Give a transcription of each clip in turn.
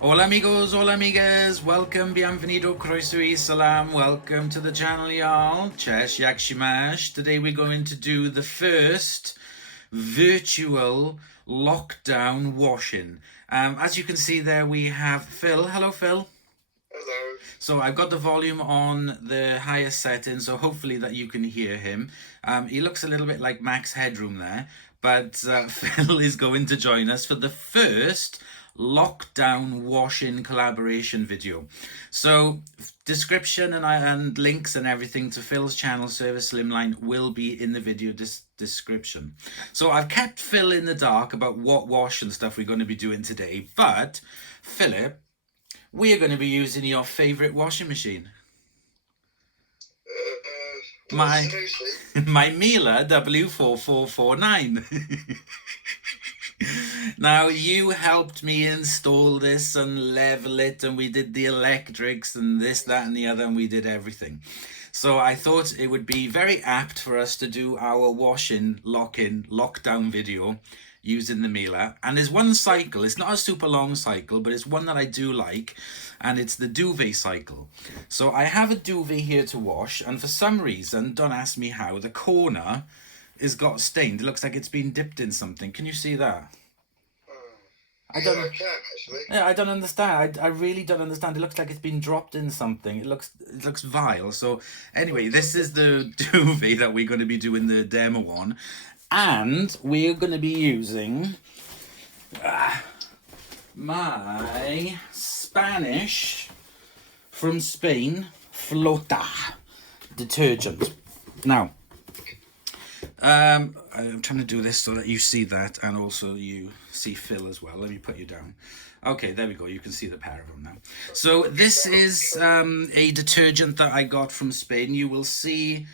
Hola amigos, hola amigas, welcome, bienvenido, croeso y salam, welcome to the channel y'all, cześć, jak się masz. Today we're going to do the first virtual lockdown washing. As you can see there we have Phil. Hello Phil. Hello. So I've got the volume on the highest setting, so hopefully that you can hear him. He looks a little bit like Max Headroom there, but Phil is going to join us for the first lockdown washing collaboration video. So description and links and everything to Phil's channel, Service Slimline, will be in the video description. So I've kept Phil in the dark about what wash and stuff we're going to be doing today, but Philip, we are going to be using your favourite washing machine. My Miele W4449. Now, you helped me install this and level it, and we did the electrics and this, that, and the other, and we did everything. So I thought it would be very apt for us to do our washing lockdown video using the Miele. And there's one cycle, it's not a super long cycle, but it's one that I do like, and it's the Duvet cycle. So I have a duvet here to wash, and for some reason, don't ask me how, the corner is got stained. It looks like it's been dipped in something. Can you see that? I can actually. Yeah, I don't understand. I really don't understand. It looks like it's been dropped in something. It looks vile. So anyway, this is the duvet that we're going to be doing the demo on, and we're going to be using my Spanish from Spain Flota detergent. Now, I'm trying to do this so that you see that, and also you see Phil as well. Let me put you down. Okay, there we go. You can see the pair of them now. So this is a detergent that I got from Spain. You will see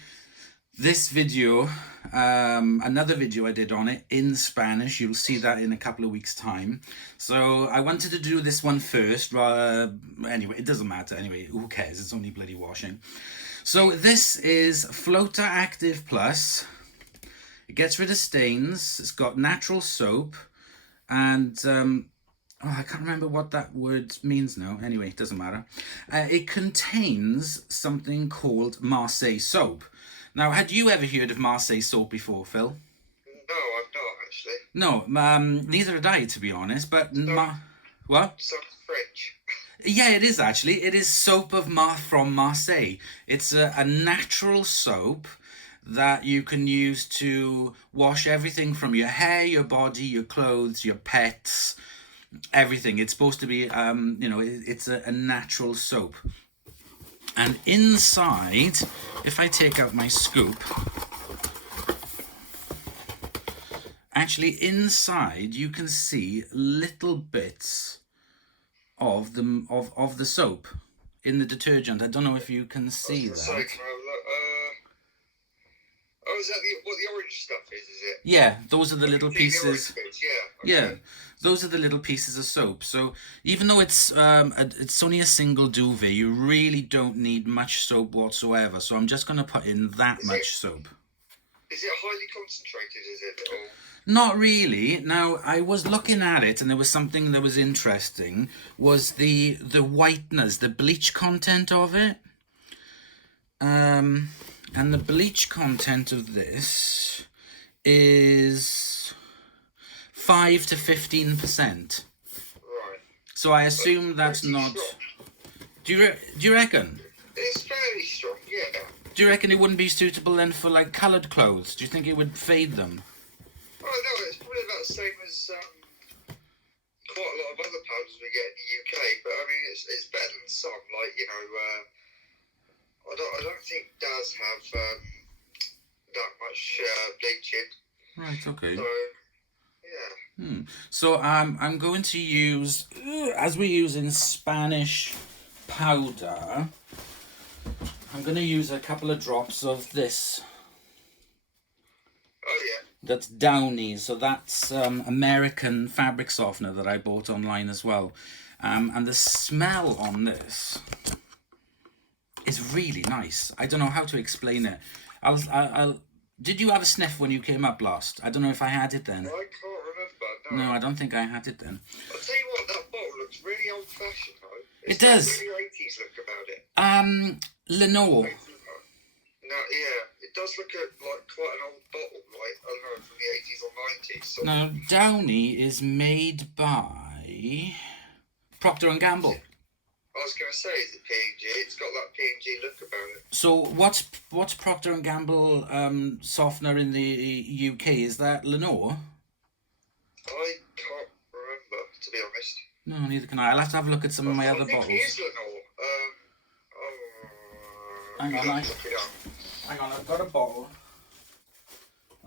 this video, another video I did on it in Spanish. You'll see that in a couple of weeks' time. So I wanted to do this one first. Anyway, it doesn't matter. Anyway, who cares? It's only bloody washing. So this is Flota Active Plus. It gets rid of stains. It's got natural soap, and I can't remember what that word means now. Anyway, it doesn't matter. It contains something called Marseille soap. Now, had you ever heard of Marseille soap before, Phil? No, I've not actually. No, neither had I, to be honest. But what? Some French. Yeah, it is actually. It is soap from Marseille. It's a natural soap that you can use to wash everything from your hair, your body, your clothes, your pets, everything. It's supposed to be, it's a natural soap. And inside, if I take out my scoop, actually inside you can see little bits of the soap in the detergent. I don't know if you can see that. Oh, is that what the orange stuff is it? Yeah, those are the little pieces. Yeah. Okay. Yeah, those are the little pieces of soap. So even though it's only a single duvet, you really don't need much soap whatsoever. So I'm just going to put in that much soap. Is it highly concentrated, is it? Or? Not really. Now, I was looking at it, and there was something that was interesting, was the whiteness, the bleach content of it. And the bleach content of this is 5 to 15%. Right. So I assume that's not. Strong. Do you reckon? It's fairly strong, yeah. Do you reckon it wouldn't be suitable then for like coloured clothes? Do you think it would fade them? Oh no, it's probably about the same as quite a lot of other powders we get in the UK. But I mean, it's better than some. Like I don't think it does have that much bleaching. Right. Okay. So, yeah. So I'm going to use, as we're using Spanish powder, I'm going to use a couple of drops of this. Oh yeah. That's Downy, so that's American fabric softener that I bought online as well. And the smell on this is really nice. I don't know how to explain it. Did you have a sniff when you came up last? I don't know if I had it then. I can't remember. No, I don't think I had it then. I'll tell you what, that bottle looks really old-fashioned, though. It does. It's got a really 80s look about it. Lenore. No, yeah, it does look like quite an old bottle, like, I don't know, from the 80s or 90s. So. Now, Downy is made by Procter & Gamble. I was going to say, is it P&G? It's got that P&G look about it. So what's Procter & Gamble softener in the UK? Is that Lenore? I can't remember, to be honest. No, neither can I. I'll have to have a look at some of my other bottles. I think it is Lenore. Hang on, I've got a bottle.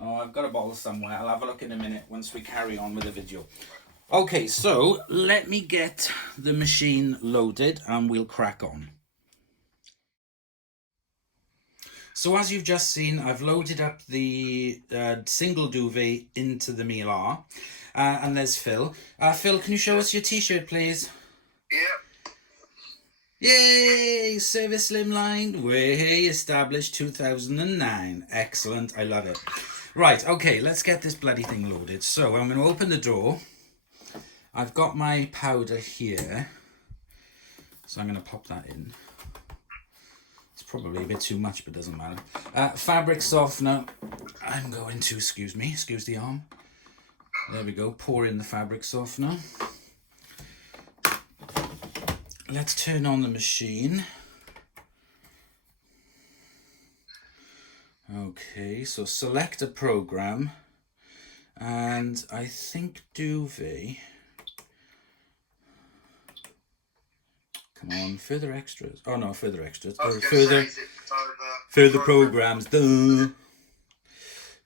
Oh, I've got a bottle somewhere. I'll have a look in a minute once we carry on with the video. Okay, so let me get the machine loaded and we'll crack on. So as you've just seen, I've loaded up the single duvet into the Mylar. And there's Phil. Phil, can you show us your t-shirt, please? Yeah. Yay! Service Slimline, way established 2009. Excellent, I love it. Right, okay, let's get this bloody thing loaded. So I'm going to open the door. I've got my powder here. So I'm going to pop that in. It's probably a bit too much, but doesn't matter. Fabric softener. I'm going to, excuse the arm. There we go, pour in the fabric softener. Let's turn on the machine. Okay, so select a program. And I think Duvet. Come on, further extras. Oh no, further extras. Further programs. Duh.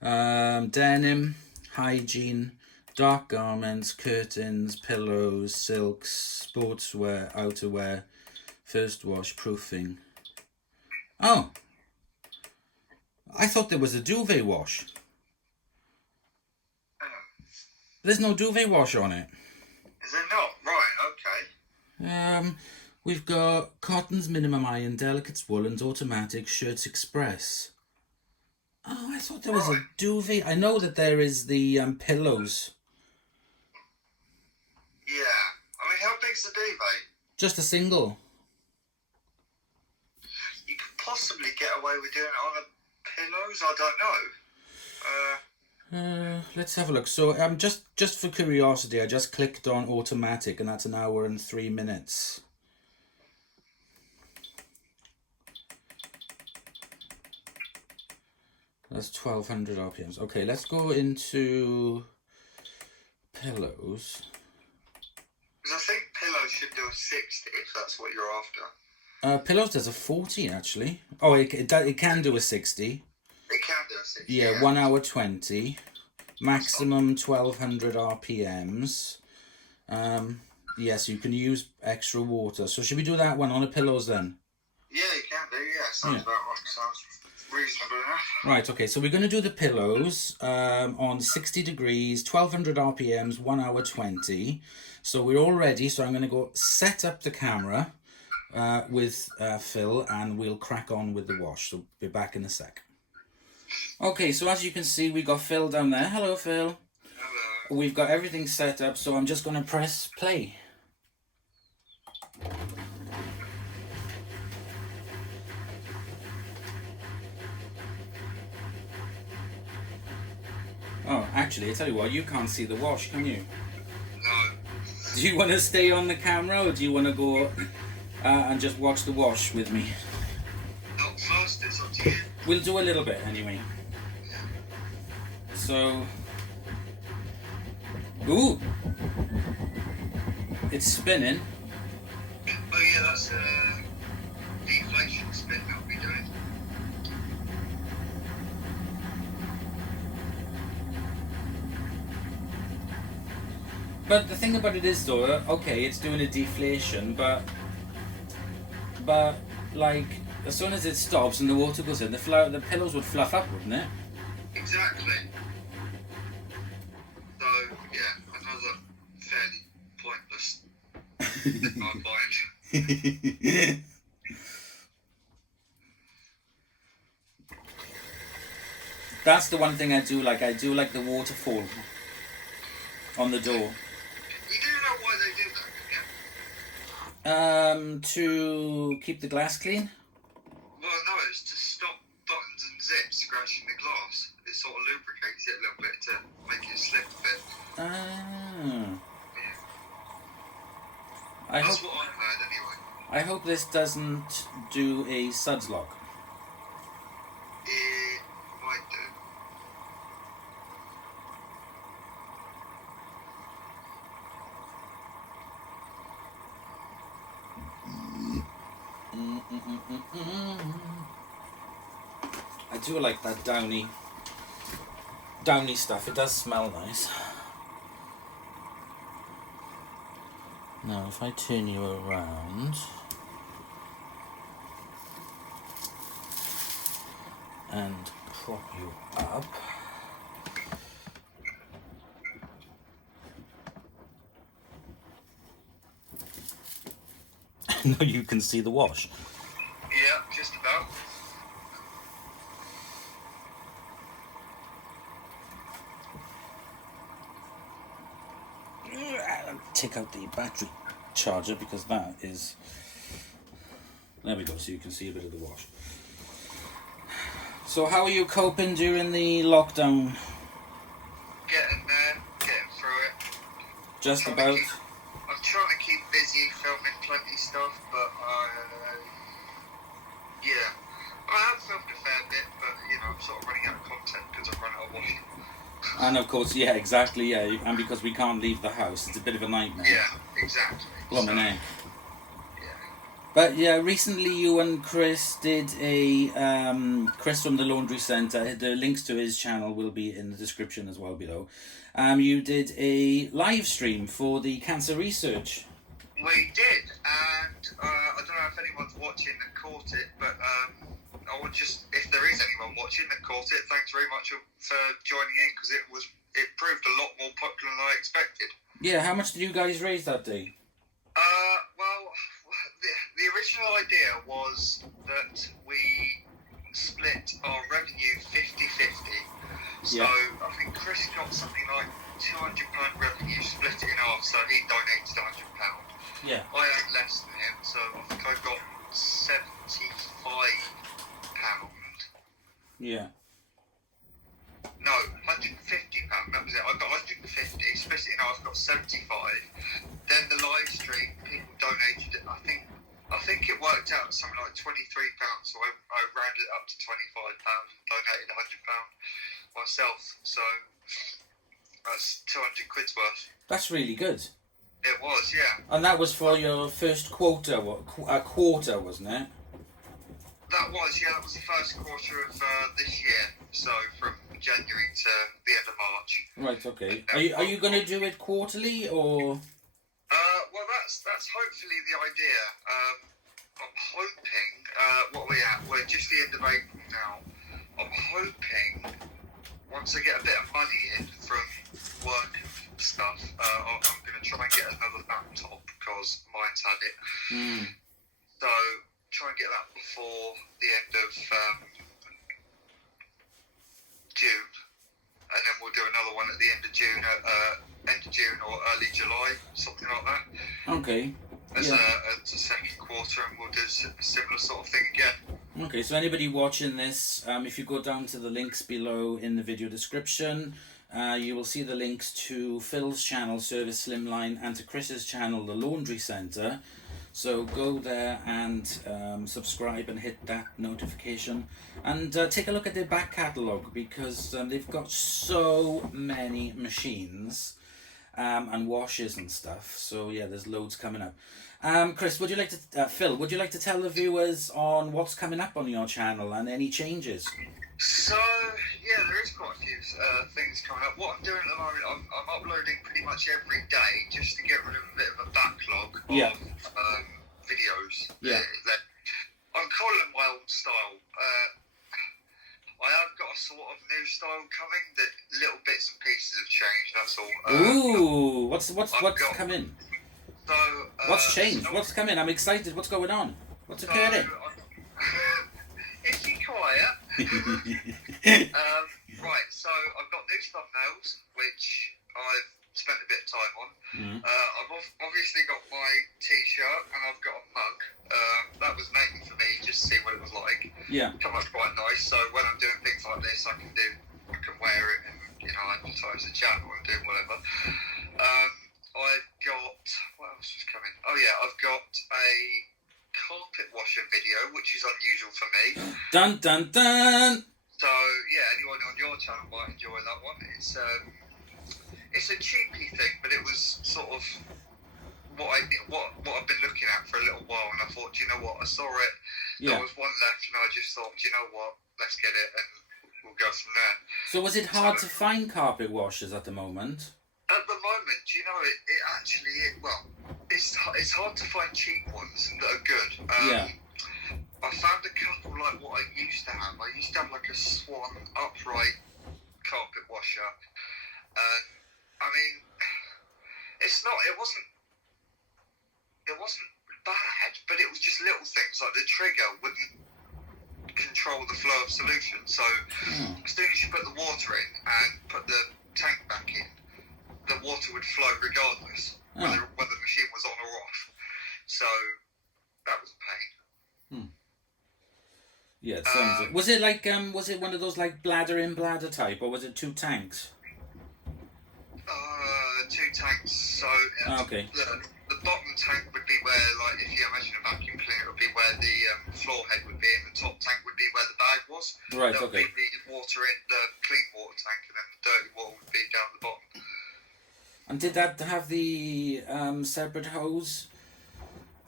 Denim, hygiene, dark garments, curtains, pillows, silks, sportswear, outerwear, first wash, proofing. Oh, I thought there was a duvet wash. There's no duvet wash on it. Is there not? Right, okay. We've got cottons, minimum iron, delicates, woolens, automatic, shirts, express. Oh, I thought there was a duvet. I know that there is the pillows. Yeah. I mean, how big's the duvet? Just a single. You could possibly get away with doing it on the pillows. I don't know. Let's have a look. So, just for curiosity, I just clicked on automatic, and that's 1 hour and 3 minutes. That's 1200 RPMs. Okay, let's go into pillows. Because I think pillows should do a 60 if that's what you're after. Pillows does a 40 actually. Oh, it can do a 60. It can do a 60. Yeah, 1 hour 20. Maximum 1200 RPMs. Yes, you can use extra water. So should we do that one on the pillows then? Yeah, you can do. Yeah, sounds about right. Sounds reasonable enough. Right, okay, so we're going to do the pillows on 60 degrees, 1200 RPMs, 1 hour 20. So we're all ready, so I'm going to go set up the camera with Phil and we'll crack on with the wash. So be back in a sec. Okay, so as you can see, we got Phil down there. Hello, Phil. Hello. We've got everything set up, so I'm just going to press play. Oh, actually, I tell you what, you can't see the wash, can you? No. Do you want to stay on the camera, or do you want to go and just watch the wash with me? Not first, it's up to you. We'll do a little bit anyway. So, ooh, it's spinning. Oh yeah, that's a deflation spin that we're doing. But the thing about it is though, okay, it's doing a deflation, but like, as soon as it stops and the water goes in, the pillows would fluff up, wouldn't it? Exactly. So, yeah, another fairly pointless in my mind. That's the one thing I do like. I do like the waterfall on the door. You do know why they do that, To keep the glass clean. Well, no, it's to stop buttons and zips scratching the glass. It sort of lubricates it a little bit to make it slip a bit. Ah. Yeah. That's what I heard anyway. I hope this doesn't do a suds lock. It might do. I do like that downy stuff. It does smell nice. Now, if I turn you around and prop you up. Now you can see the wash. Yeah, just about. Take out the battery charger because that is... There we go, so you can see a bit of the wash. So how are you coping during the lockdown? Getting there, getting through it. Just about? I'm trying to keep busy filming plenty stuff, but yeah. I have filmed a fair bit, but I'm sort of running out of content because I've run out of washing. And of course, yeah, exactly, yeah, and because we can't leave the house, it's a bit of a nightmare. Yeah, exactly. Blimey, Yeah. But yeah, recently you and Chris did a, Chris from the Laundry Centre, the links to his channel will be in the description as well below. You did a live stream for the cancer research. We did, and I don't know if anyone's watching that caught it, but I would just, if there is anyone watching that caught it, thanks very much for joining in, because it proved a lot more popular than I expected. Yeah, how much did you guys raise that day? Well, the original idea was that we split our revenue 50-50. So I think Chris got something like £200 revenue, split it in half, so he donated £100. Yeah. I had less than him, so I think I got £75. Yeah. No, £150, that was it. I got 150, split it in half, got 75. Then the live stream, people donated it. I think it worked out something like £23, so I rounded it up to £25 and donated £100 myself. So that's 200 quid's worth. That's really good. It was, yeah. And that was for your first quarter, a quarter, wasn't it? That was the first quarter of this year. So from January to the end of March. Right, okay. Are you going to do it quarterly or? Well, that's hopefully the idea. I'm hoping. What are we at? We're just the end of April now. I'm hoping once I get a bit of money in from work and stuff, I'm going to try and get another laptop because mine's had it. So try and get that before the end of June, and then we'll do another one at the end of June or early July, something like that. Okay. As a second quarter, and we'll do a similar sort of thing again. Okay, so anybody watching this, if you go down to the links below in the video description, you will see the links to Phil's channel, Service Slimline, and to Chris's channel, The Laundry Centre. So go there and subscribe and hit that notification. And take a look at their back catalogue, because they've got so many machines and washes and stuff. So yeah, there's loads coming up. Chris, would you like to, Phil, would you like to tell the viewers on what's coming up on your channel and any changes? So, yeah, there is quite a few things coming up. What I'm doing at the moment, I'm uploading pretty much every day just to get rid of a bit of a backlog of videos. Yeah. I'm calling it my old style. I have got a sort of new style coming that little bits and pieces have changed, that's all. Ooh, what's come in? So, what's changed? What's come in? I'm excited. What's going on? What's occurring? Is he quiet? Right, so I've got new thumbnails, which I've spent a bit of time on. Mm. I've obviously got my t-shirt and I've got a mug. That was mainly for me, just to see what it was like. Yeah. Come up quite nice. So when I'm doing things like this, I can wear it and advertise the channel and do whatever. I've got what else was coming? Oh yeah, I've got a carpet washer video, which is unusual for me. Dun dun dun. So yeah, anyone on your channel might enjoy that one. It's a cheapy thing, but it was sort of what I've been looking at for a little while, and I thought, do you know what? I saw it. Yeah. There was one left, and I just thought, do you know what? Let's get it, and we'll go from there. So was it hard to find carpet washers at the moment? At the moment, do you know, it's hard to find cheap ones that are good. Yeah. I found a couple like what I used to have. I used to have like a Swan upright carpet washer. I mean, it wasn't bad, but it was just little things like the trigger wouldn't control the flow of solution. So as soon as you put the water in and put the tank back in, the water would flow regardless whether the machine was on or off. So that was a pain. Yeah, it sounds it. Was it like was it one of those like bladder in bladder type, or was it 2 tanks? 2 tanks. So okay. The bottom tank would be where, like, if you imagine a vacuum cleaner, it would be where the floor head would be, and the top tank would be where the bag was. Right. There would Okay. be the water in the clean water tank, and then the dirty water would be down the bottom. And did that have the separate hose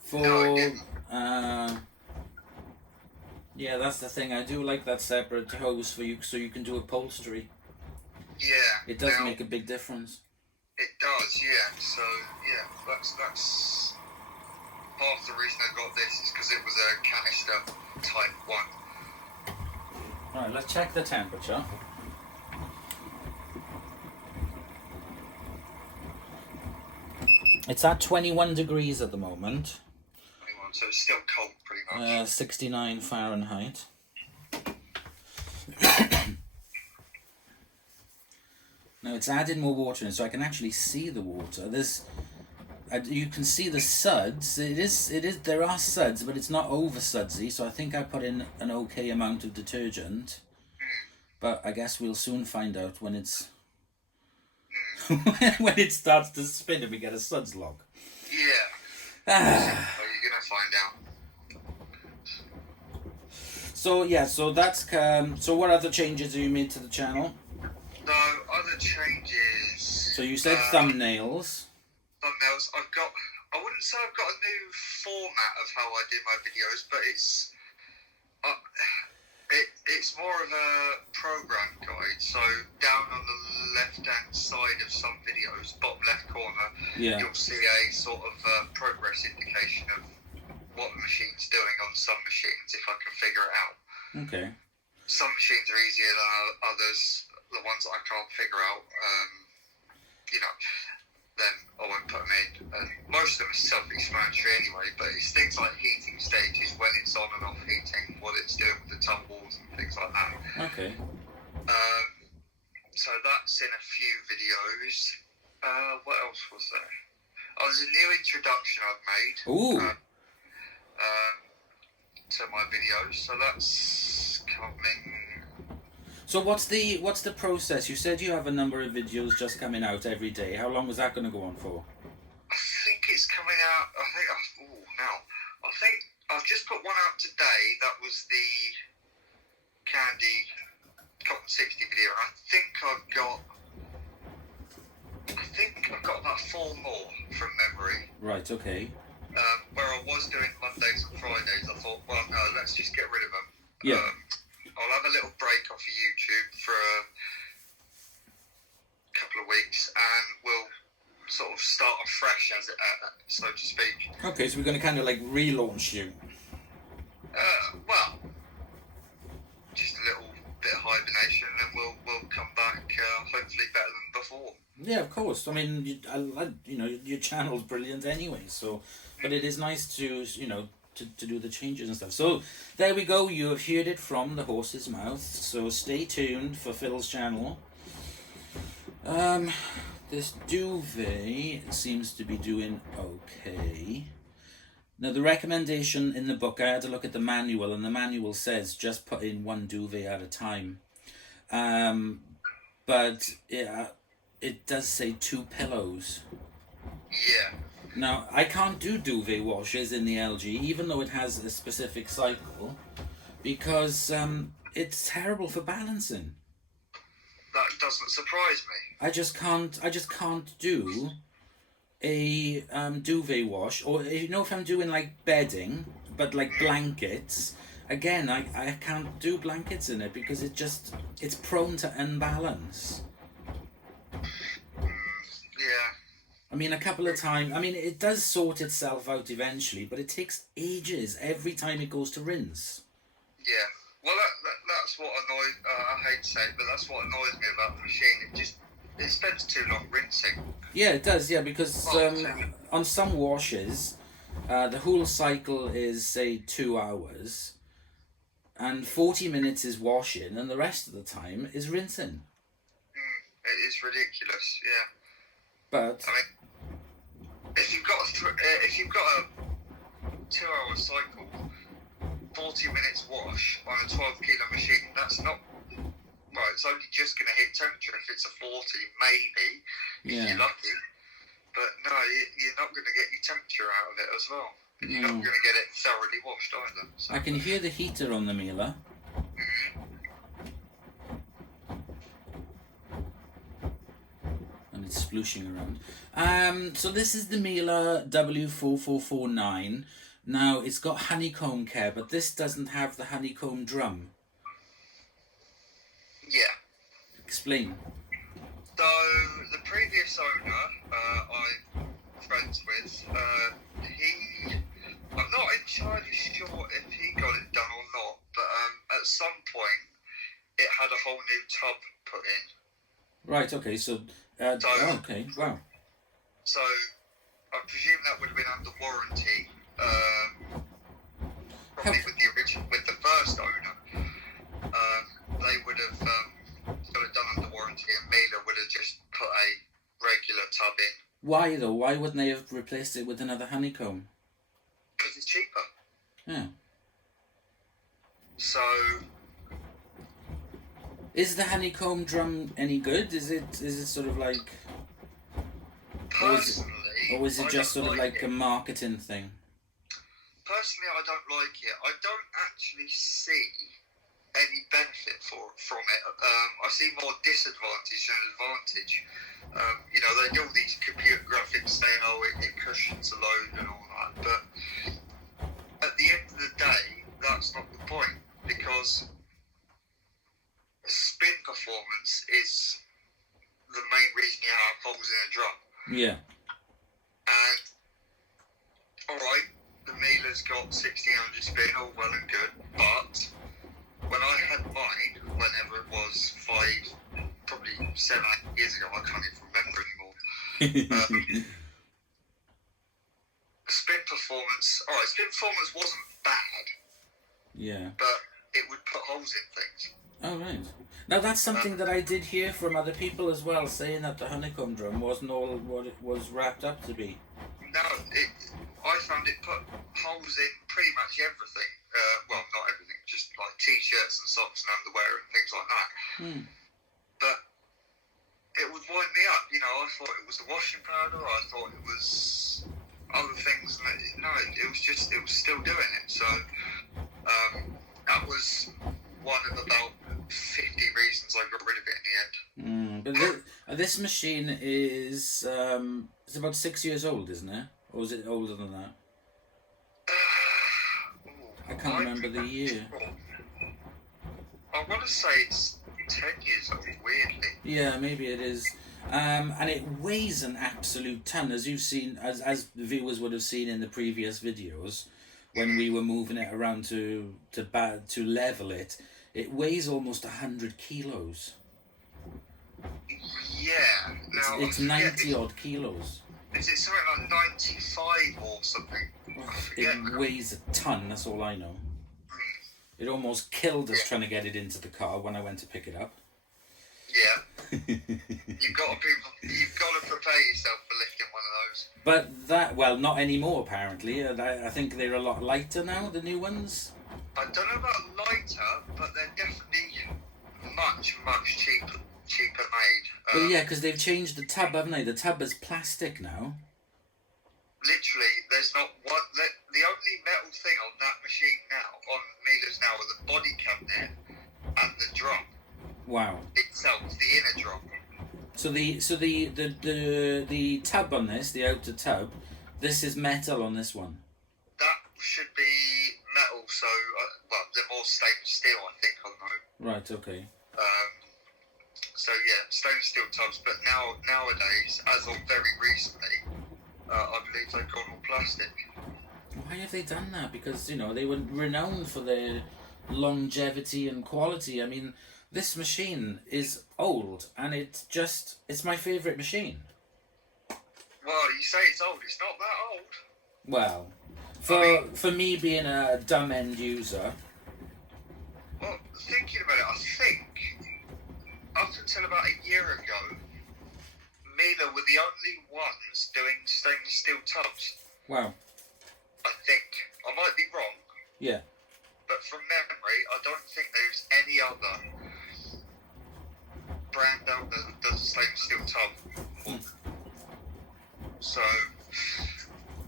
for? No, it didn't. Yeah, that's the thing. I do like that separate hose for you, so you can do upholstery. Yeah. It does make a big difference. It does, yeah. So yeah, that's half the reason I got this is because it was a canister type one. All right, let's check the temperature. It's at 21 degrees at the moment. 21, so it's still cold pretty much. 69 Fahrenheit. Now it's added more water in, so I can actually see the water. You can see the suds. It is. There are suds, but it's not over sudsy. So I think I put in an okay amount of detergent. But I guess we'll soon find out when it's when it starts to spin and we get a suds log. Yeah. Well, you're gonna find out. So yeah, so that's so what other changes have you made to the channel? So other changes. So you said thumbnails. Thumbnails. I wouldn't say I've got a new format of how I do my videos, but it's more of a program guide. So down on the left-hand side of some videos, bottom left corner, you'll see a sort of progress indication of what the machine's doing on some machines, if I can figure it out. Okay. Some machines are easier than others. The ones that I can't figure out, then I won't put them in. Most of them are self-explanatory anyway, but it's things like heating stages, when it's on and off heating, what it's doing with the tumbles and things like that. Okay. So that's in a few videos. What else was there? Oh, there's a new introduction I've made. Ooh. To my videos, so that's coming. So what's the process? You said you have a number of videos just coming out every day. How long is that going to go on for? I think it's coming out. I think I've just put one out today. That was the Candy Cotton 60 video. I think I've got about 4 more from memory. Right. Okay. Where I was doing Mondays and Fridays, I thought, well, no, let's just get rid of them. Yeah. I'll have a little break off of YouTube for a couple of weeks, and we'll sort of start afresh, so to speak. Okay, so we're going to kind of like relaunch you. Well, just a little bit of hibernation, and then we'll come back hopefully better than before. Yeah, of course. I mean, your channel's brilliant anyway. So, but it is nice to to do the changes and stuff. So there we go. You have heard it from the horse's mouth. So stay tuned for Phil's channel. This duvet seems to be doing okay. Now the recommendation in the book, I had to look at the manual, and the manual says just put in one duvet at a time. But it does say 2 pillows. Yeah. Now, I can't do duvet washes in the LG, even though it has a specific cycle, because it's terrible for balancing. That doesn't surprise me. I just can't do a duvet wash, or if I'm doing like bedding, but like blankets. Again, I can't do blankets in it because it's prone to unbalance. Yeah. I mean, a couple of times. I mean, it does sort itself out eventually, but it takes ages every time it goes to rinse. Yeah. Well, that's what annoys. I hate to say it, but that's what annoys me about the machine. It spends too long rinsing. Yeah, it does. Yeah, because on some washes, the whole cycle is say 2 hours, and 40 minutes is washing, and the rest of the time is rinsing. It is ridiculous. Yeah. But I mean, if you've got a 2-hour cycle, 40 minutes wash on a 12-kilo machine, that's not. Well, it's only just going to hit temperature if it's a 40, maybe, if you're lucky. But no, you're not going to get your temperature out of it as well. And you're not going to get it thoroughly washed either. So. I can hear the heater on the Miele. And it's splooshing around. So this is the Miele W4449. Now, it's got honeycomb care, but this doesn't have the honeycomb drum. Yeah. Explain. So, the previous owner I'm friends with, I'm not entirely sure if he got it done or not, but at some point it had a whole new tub put in. Right, okay, so okay, wow. So, I presume that would have been under warranty, probably with the first owner. They would have got it done under warranty, and Miele would have just put a regular tub in. Why though? Why wouldn't they have replaced it with another honeycomb? Because it's cheaper. Yeah. So. Is the honeycomb drum any good? Is it sort of like? Personally, or is it just sort of like it. A marketing thing? Personally, I don't like it. I don't actually see any benefit from it. I see more disadvantage than advantage. They do all these computer graphics saying, it cushions a load and all that, but at the end of the day, that's not the point, because spin performance is the main reason you have holes in a drum. Yeah. And, alright, the Miele's got 1600 spin, all well and good, but when I had mine, whenever it was probably 7, 8 years ago, I can't even remember anymore. Spin performance wasn't bad. Yeah. But it would put holes in things. Oh, right. Now that's something that I did hear from other people as well, saying that the honeycomb drum wasn't all what it was wrapped up to be. No, I found it put holes in pretty much everything. Well, not everything, just like t-shirts and socks and underwear and things like that. But it would wind me up. I thought it was the washing powder. I thought it was other things. And it was still doing it. So that was one of about 50 reasons I got rid of it in the end. But this machine is it's about 6 years old, isn't it? Or is it older than that? I can't remember the year. I want to say it's 10 years old, weirdly. Yeah, maybe it is. And it weighs an absolute ton, as you've seen, as the viewers would have seen in the previous videos, when we were moving it around to level it. It weighs almost 100 kilos. Yeah. Now, it's 90 odd kilos. Is it something like 95 or something? It weighs a ton, that's all I know. It almost killed us trying to get it into the car when I went to pick it up. Yeah. You've got to pay yourself for lifting one of those. But that, well, not anymore apparently. I think they're a lot lighter now, the new ones. I don't know about lighter, but they're definitely much cheaper made. Well, yeah, because they've changed the tub, haven't they? The tub is plastic now. Literally, there's not one. The only metal thing on that machine now, on Miele's now, are the body cabinet and the drum. Wow. Itself, the inner drum. So the tub on this, the outer tub, this is metal on this one. That should be metal. So, well, they're more stainless steel, I think, on them. Right. Okay. So yeah, stainless steel tubs. But nowadays, as of very recently, I believe they've gone all plastic. Why have they done that? Because, you know, they were renowned for their longevity and quality. I mean, this machine is old, and it's my favourite machine. Well, you say it's old. It's not that old. Well, for me being a dumb end user. Well, thinking about it, I think up until about a year ago, Miele were the only ones doing stainless steel tubs. Wow. I think. I might be wrong. Yeah. But from memory, I don't think there's any other brand out there that does a stainless steel tub. So.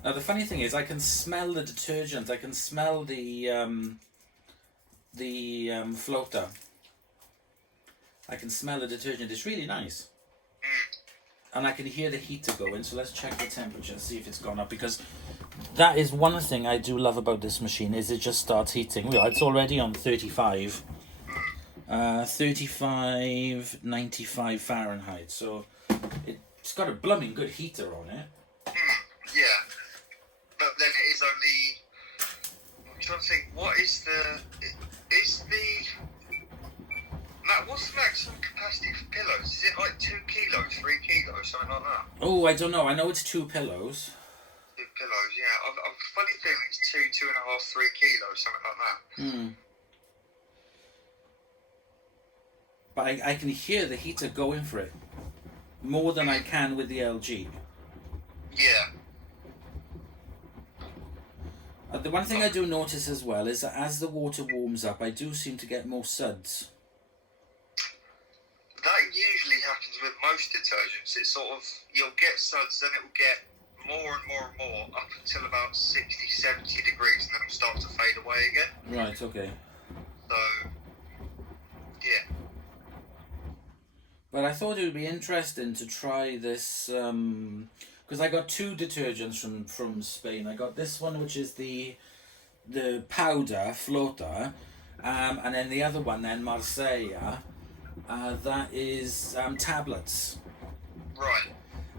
Now the funny thing is, I can smell the detergent. I can smell the floater. I can smell the detergent. It's really nice. And I can hear the heater going, so let's check the temperature, see if it's gone up, because that is one thing I do love about this machine, is it just starts heating. Well, it's already on 35. 35.95 Fahrenheit, so it's got a blooming good heater on it. Yeah. But then it is only... I'm trying to think, what is the... Matt, what's the maximum capacity for pillows? Is it like 2 kilos, 3 kilos, something like that? Oh, I don't know. I know it's 2 pillows. 2 pillows, yeah. I'm funny feeling it's 2.5, 3 kilos, something like that. But I can hear the heater going for it more than I can with the LG. Yeah. The one thing I do notice as well is that as the water warms up, I do seem to get more suds. That usually happens with most detergents. It's sort of, you'll get suds, then it will get more and more and more up until about 60, 70 degrees, and then it'll start to fade away again. Right, okay. So, yeah. But I thought it would be interesting to try this, because I got 2 detergents from Spain. I got this one, which is the powder, Flota, and then the other one then, Marsella, that is tablets. Right.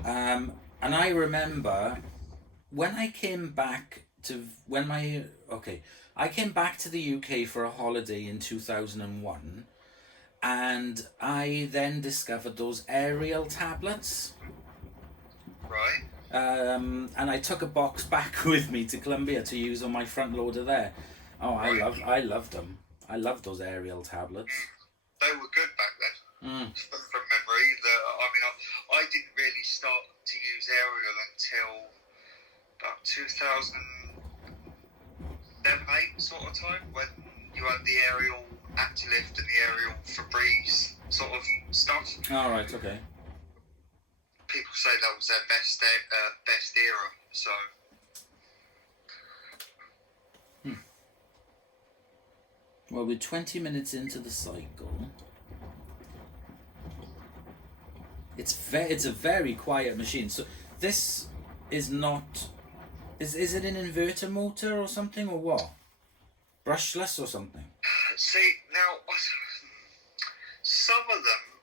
And I remember when I came back to I came back to the UK for a holiday in 2001, and I then discovered those aerial tablets. Right. And I took a box back with me to Colombia to use on my front loader there. Oh, I loved them. I loved those aerial tablets. They were good back then. From memory, I didn't really start to use aerial until about 2007-8 sort of time, when you had the aerial Actilift and the aerial Febreze sort of stuff. All right, okay. People say that was their best era. So. Well, we're 20 minutes into the cycle. It's a very quiet machine. So this is not... Is it an inverter motor or something, or what? Brushless or something? See, now, some of them,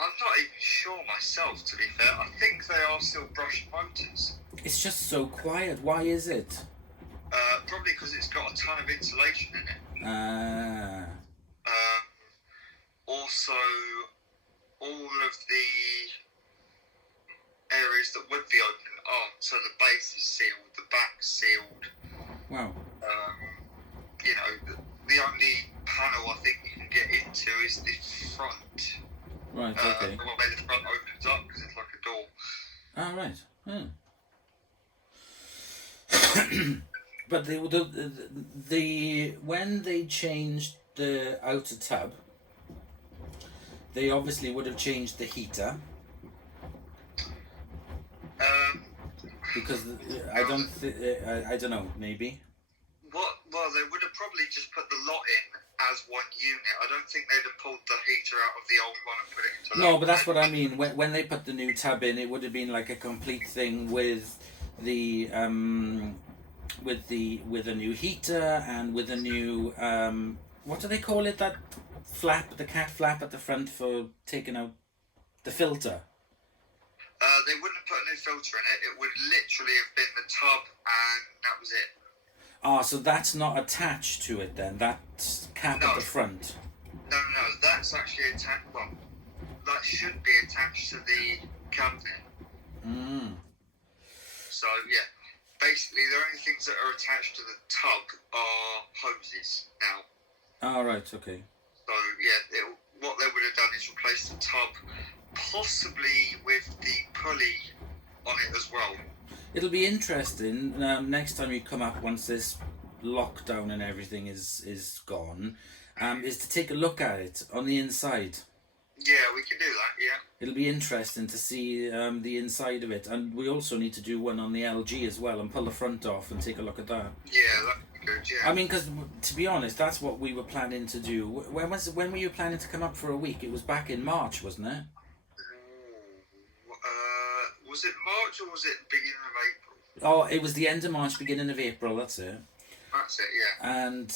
I'm not even sure myself, to be fair. I think they are still brushed motors. It's just so quiet. Why is it? Probably because it's got a ton of insulation in it. Also, all of the areas that would be open aren't. So the base is sealed, the back's sealed. Wow. You know, the only panel I think you can get into is the front. Right, okay. The way the front opens up, because it's like right. But the when they changed the outer tub, they obviously would have changed the heater. Because I don't know, maybe. Well, they would have probably just put the lot in as one unit. I don't think they'd have pulled the heater out of the old one and put it into No, but that's what I mean. When they put the new tub in, it would have been like a complete thing with the with a new heater and with a new what do they call it? That flap, the cat flap at the front for taking out the filter. They wouldn't have put a new filter in it. It would literally have been the tub, and that was it. Ah, so that's not attached to it then. That's cap at the front. No. That's actually attached. Well, that should be attached to the cabinet. So yeah, basically the only things that are attached to the tub are hoses now. Oh, right. Okay. So yeah, what they would have done is replace the tub, possibly with the pulley on it as well. It'll be interesting next time you come up, once this lockdown and everything is gone, is to take a look at it on the inside. Yeah, we can do that, yeah. It'll be interesting to see the inside of it, and we also need to do one on the LG as well and pull the front off and take a look at that. Yeah, that'd be good, yeah. I mean, because to be honest, that's what we were planning to do. When were you planning to come up for a week? It was back in March, wasn't it? Was it March or was it beginning of April? Oh, it was the end of March, beginning of April, that's it. That's it, yeah. And,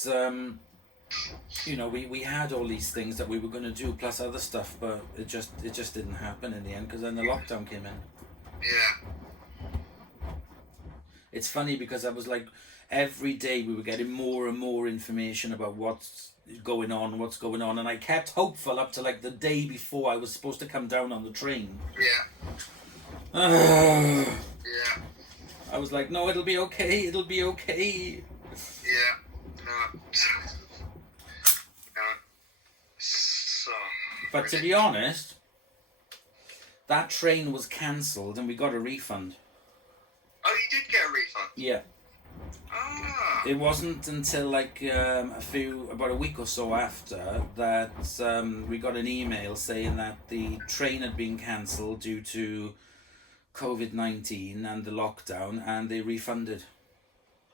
we had all these things that we were going to do, plus other stuff, but it just didn't happen in the end, because then the lockdown came in. Yeah. It's funny, because I was like, every day we were getting more and more information about what's going on, and I kept hopeful up to like the day before I was supposed to come down on the train. Yeah. Yeah. I was like, no, it'll be okay. Yeah. No. So. But to be honest, that train was cancelled and we got a refund. Oh, you did get a refund? Yeah. Ah. It wasn't until like about a week or so after that we got an email saying that the train had been cancelled due to COVID-19 and the lockdown, and they refunded.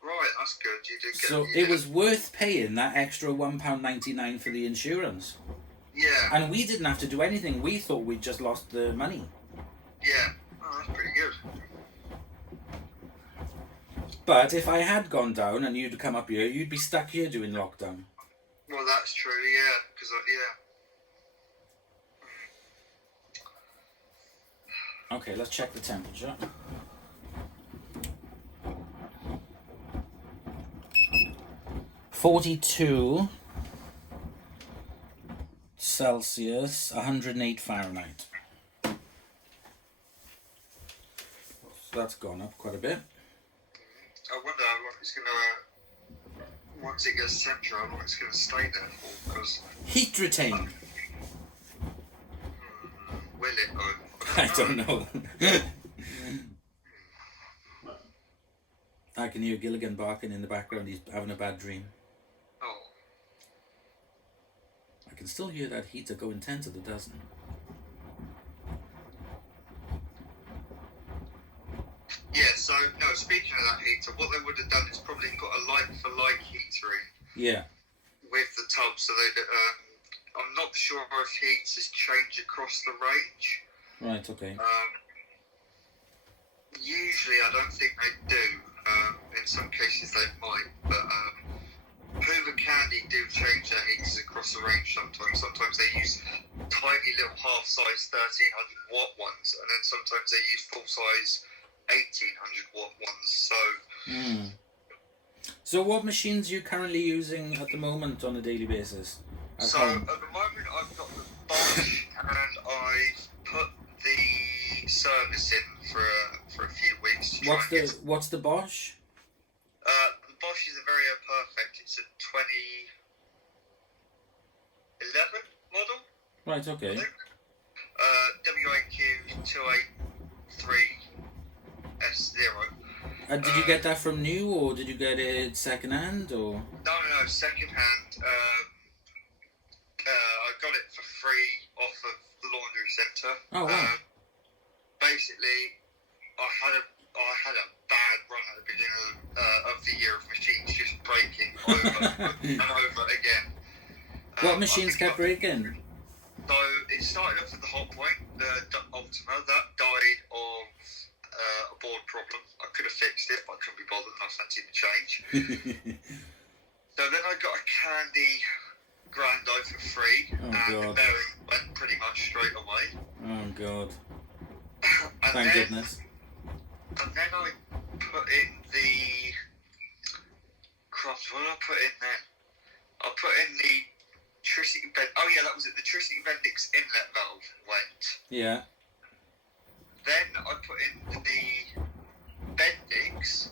Right, that's good. You did get. So it was worth paying that extra £1.99 for the insurance. Yeah. And we didn't have to do anything. We thought we'd just lost the money. Yeah. Oh, that's pretty good. But if I had gone down and you'd come up here, you'd be stuck here doing lockdown. Well, that's true, yeah. Because, Okay, let's check the temperature. .42 Celsius, 108 Fahrenheit. So that's gone up quite a bit. I wonder how long it's going to, once it gets temperature, how long it's going to stay there for, because... Heat retain. Will it, though? I don't know. I can hear Gilligan barking in the background. He's having a bad dream. Oh. I can still hear that heater going 10 to the dozen. Yeah, so, no, speaking of that heater, what they would have done is probably got a like-for-like heater in. Yeah. With the tub, so they'd, I'm not sure if heaters change across the range. Right, okay. Usually I don't think they do. In some cases they might, but Hoover Candy do change their heaters across the range sometimes. Sometimes they use tiny little half-size 1300 watt ones, and then sometimes they use full-size 1800 watt ones. So what machines are you currently using at the moment on a daily basis? At the moment I've got the Bosch, and I've put the service in for a few weeks. What's the Bosch? The Bosch is a very perfect. It's a 2011 model. Right. Okay. WAQ 283 Did you get that from new, or did you get it second hand, or? No, second hand. I got it for free off of the laundry centre. Oh wow. Basically, I had a bad run at the beginning of the year of machines just breaking over and over again. What machines kept breaking? So it started off with the hot point, the Ultima, that died of a board problem. I could have fixed it, but I couldn't be bothered and I fancied the change. So then I got a Candy Grando for free, and the bearing went pretty much straight away. Oh god. Thank goodness. And then I put in the... Crumbs, what did I put in then? I put in the Tricity Bend... Oh yeah, that was it. The Tricity Bendix inlet valve went. Yeah. Then I put in the Bendix,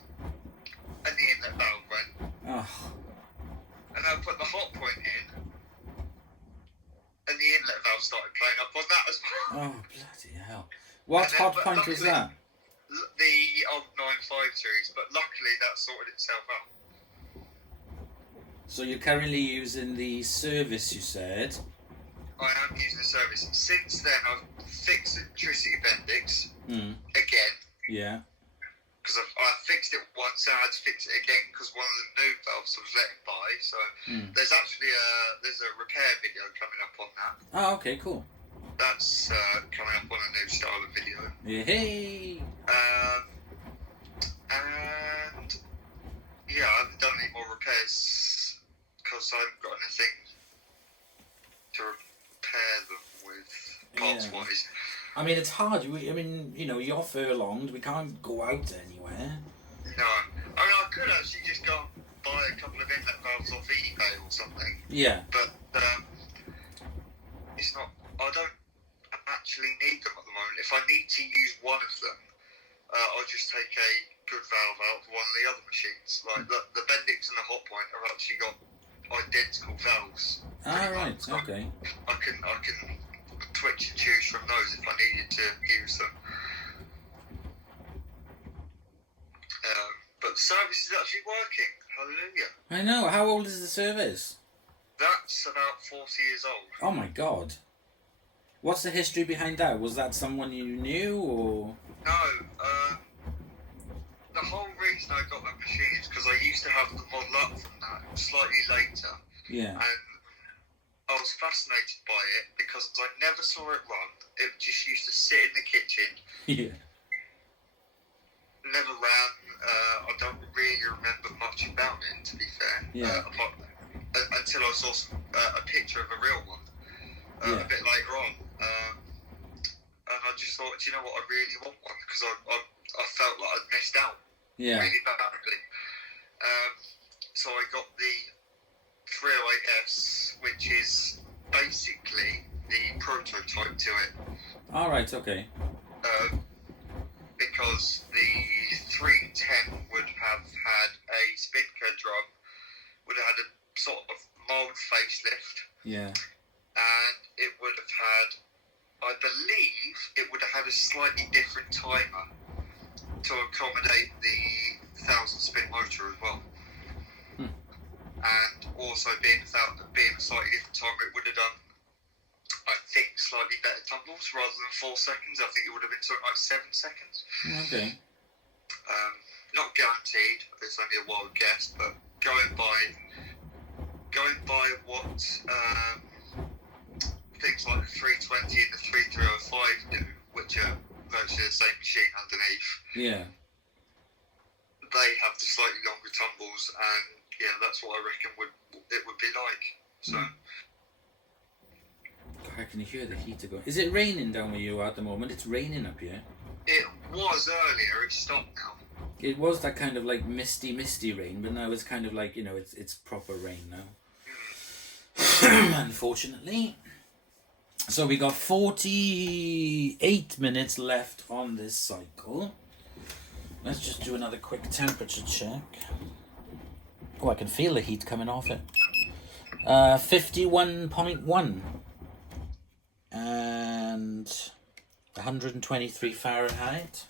and the inlet valve went. Oh. And I put the hot point in, and the inlet valve started playing up on that as well. Oh, bloody hell. What hot point was that? The old 9.5 series, but luckily that sorted itself out. So you're currently using the service, you said? I am using the service. Since then, I've fixed the Tricity Bendix again. Yeah. Because I fixed it once and I had to fix it again because one of the new valves was letting by. So there's actually there's a repair video coming up on that. Oh, okay, cool. That's coming up on a new style of video. Yay! And yeah, I haven't done any more repairs because I haven't got anything to repair them with parts-wise. I mean, it's hard. I mean, you know, you're furlonged. We can't go out anywhere. No. I mean, I could actually just go and buy a couple of inlet valves off eBay or something. Yeah. But it's not... I don't actually need them at the moment. If I need to use one of them, I'll just take a good valve out of one of the other machines. Like the Bendix and the Hot Point have actually got identical valves. Right. Okay. I can twitch and choose from those if I needed to use them. But the service is actually working. Hallelujah. I know. How old is the service? That's about 40 years old. Oh my god. What's the history behind that? Was that someone you knew, or...? No, the whole reason I got that machine is because I used to have the model up from that, slightly later. Yeah. And I was fascinated by it because I never saw it run. It just used to sit in the kitchen. Yeah. Never ran. I don't really remember much about it, to be fair. Yeah. Until I saw a picture of a real one a bit later on. And I just thought, you know what, I really want one because I felt like I'd missed out really badly. So I got the 308S, which is basically the prototype to it. Alright, okay. Because the 310 would have had a Spinker drum, would have had a sort of mould facelift. Yeah. And it would have had, I believe, it would have had a slightly different timer to accommodate the 1,000 spin motor as well. And also being a slightly different timer, it would have done, I think, slightly better tumbles rather than 4 seconds. I think it would have been something like 7 seconds. Okay. Not guaranteed. It's only a wild guess, but going by what things like the 320 and the 3305 do, which are virtually the same machine underneath. Yeah. They have the slightly longer tumbles, and yeah, that's what I reckon it would be like. So. I can hear the heater going. Is it raining down where you are at the moment? It's raining up here. It was earlier. It's stopped now. It was that kind of like misty rain, but now it's kind of like, you know, it's proper rain now. Unfortunately. So we got 48 minutes left on this cycle. Let's just do another quick temperature check. Oh, I can feel the heat coming off it. 51.1 and 123 Fahrenheit.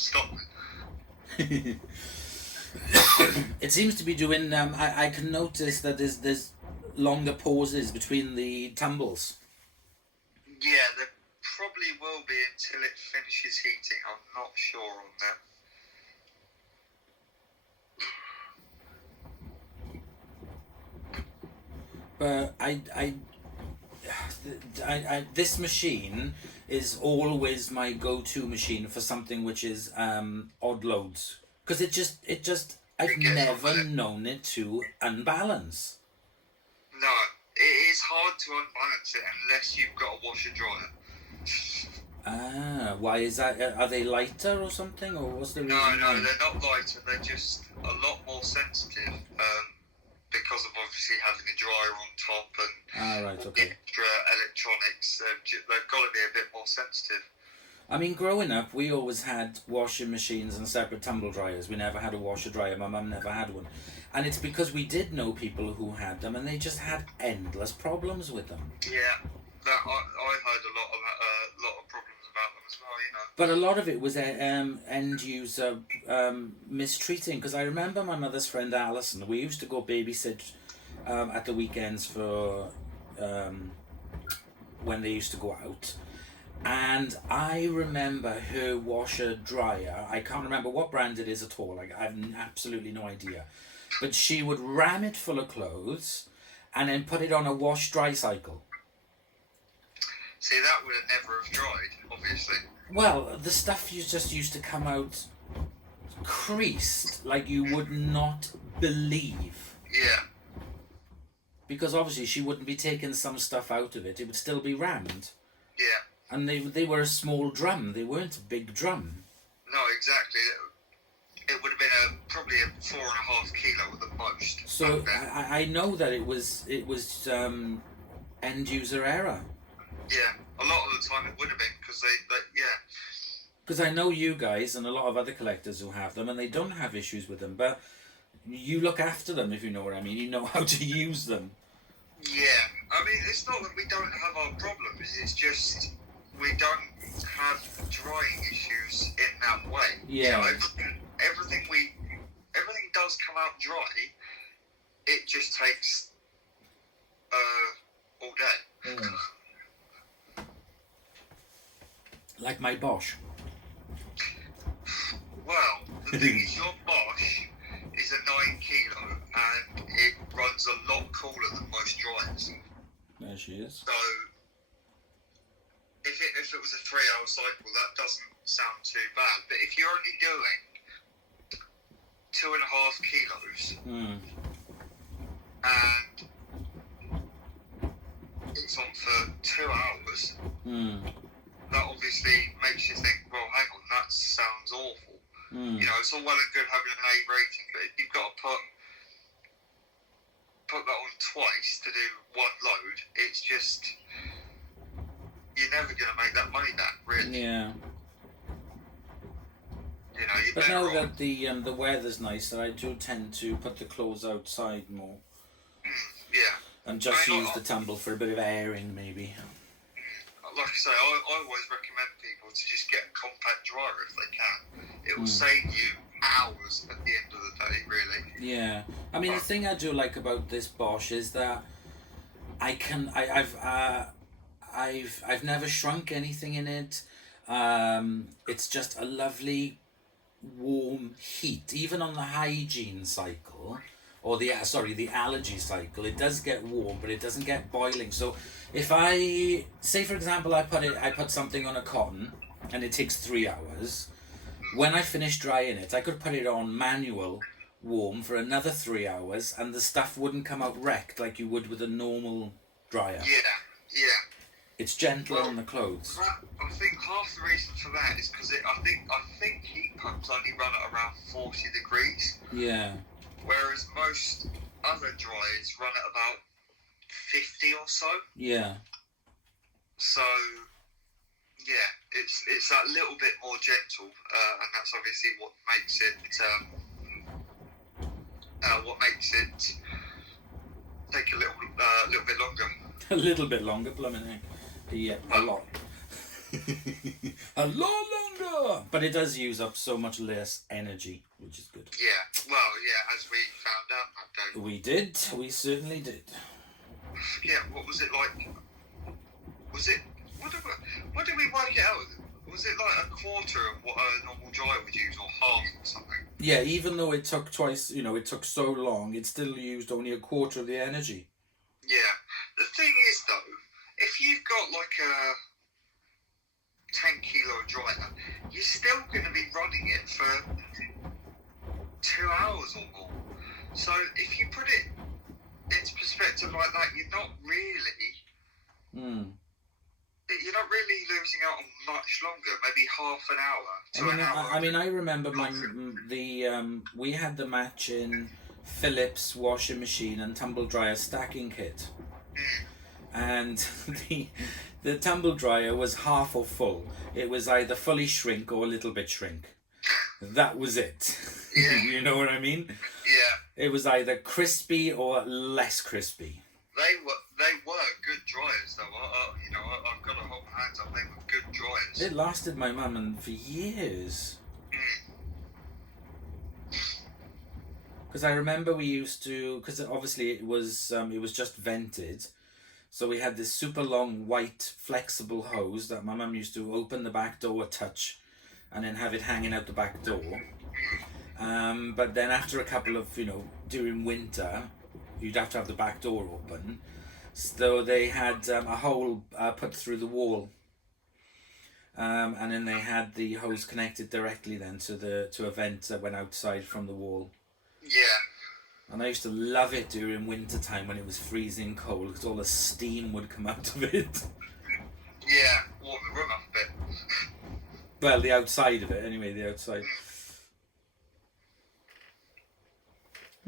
stop. It seems to be doing. I can notice that there's longer pauses between the tumbles. Yeah, there probably will be until it finishes heating. I'm not sure on that. But this machine is always my go-to machine for something which is odd loads, because I've never known it to unbalance. No, it is hard to unbalance it unless you've got a washer dryer. Ah, why is that? Are they lighter or something, or what's the reason? No, they're not lighter. They're just a lot more sensitive. Because of obviously having a dryer on top and extra electronics, they've got to be a bit more sensitive. I mean, growing up, we always had washing machines and separate tumble dryers. We never had a washer dryer. My mum never had one. And it's because we did know people who had them, and they just had endless problems with them. Yeah, I heard a lot of problems about them as well, you know. But a lot of it was end user mistreating, because I remember my mother's friend Alison. We used to go babysit at the weekends for when they used to go out, and I remember her washer dryer. I can't remember what brand it is at all. Like, I have absolutely no idea. But she would ram it full of clothes and then put it on a wash dry cycle. See, that would never have dried, obviously. Well, the stuff just used to come out creased like you would not believe. Yeah. Because obviously she wouldn't be taking some stuff out of it. It would still be rammed. Yeah. And they were a small drum. They weren't a big drum. No, exactly. It would have been probably a 4.5 kilo at the most. So I know that it was end user error. Yeah, a lot of the time it would have been because yeah. Because I know you guys and a lot of other collectors who have them, and they don't have issues with them, but you look after them, if you know what I mean. You know how to use them. Yeah, I mean, it's not that we don't have our problems, it's just we don't have drying issues in that way. Yeah. You know, everything does come out dry, it just takes all day. Mm. Like my Bosch. Well, the thing is, your Bosch is a 9 kilo and it runs a lot cooler than most dryers. There she is. So, if it was a 3-hour cycle, that doesn't sound too bad. But if you're only doing 2.5 kilos and it's on for 2 hours, that obviously makes you think, well, hang on, that sounds awful. You know, it's all well and good having an A rating, but if you've got to put that on twice to do one load, it's just, you're never going to make that money back, really. Yeah. You know, you're but better now off. that the weather's nicer, I do tend to put the clothes outside more. Yeah. And just use the tumble for a bit of airing, maybe. Like I say, I always recommend people to just get a compact dryer if they can. It will save you hours at the end of the day, really. Yeah, I mean, the thing I do like about this Bosch is that I've never shrunk anything in it. It's just a lovely warm heat, even on the hygiene cycle. Or the allergy cycle, it does get warm, but it doesn't get boiling. So if I say, for example, I put something on a cotton and it takes 3 hours, when I finish drying it, I could put it on manual warm for another 3 hours, and the stuff wouldn't come out wrecked like you would with a normal dryer. Yeah. It's gentler on the clothes. I think half the reason for that is because I think heat pumps only run at around 40 degrees. Yeah. Whereas most other dryers run at about 50 or so. Yeah. So, yeah, it's that little bit more gentle, and that's obviously what makes it take a little bit longer. A little bit longer, blooming heck. Yeah, a lot. A lot longer, but it does use up so much less energy, which is good. Yeah, well, yeah, as we found out that day. We did. We certainly did. I forget, what was it like? Was it, what did we work it out? Was it like a quarter of what a normal dryer would use, or half or something? Yeah, even though it took twice, it took so long, it still used only a quarter of the energy. Yeah. The thing is, though, if you've got like a 10 kilo dryer, you're still going to be running it for 2 hours or more. So if you put it into perspective like that, you're not really losing out on much longer. Maybe half an hour to an hour. I remember we had the matching Philips washing machine and tumble dryer stacking kit, and the tumble dryer was half or full. It was either fully shrink or a little bit shrink. That was it. Yeah. You know what I mean? Yeah. It was either crispy or less crispy. They were good dryers, though. I've got to hold my hands up. They were good dryers. It lasted my mum for years. Because I remember we used to, because obviously it was just vented, so we had this super long white flexible hose that my mum used to open the back door a touch, and then have it hanging out the back door. But then after a couple of, during winter, you'd have to have the back door open. So they had a hole put through the wall, and then they had the hose connected directly then to a vent that went outside from the wall. Yeah. And I used to love it during winter time when it was freezing cold, because all the steam would come out of it. Yeah, warm the room up a bit. Well, the outside of it anyway, the outside.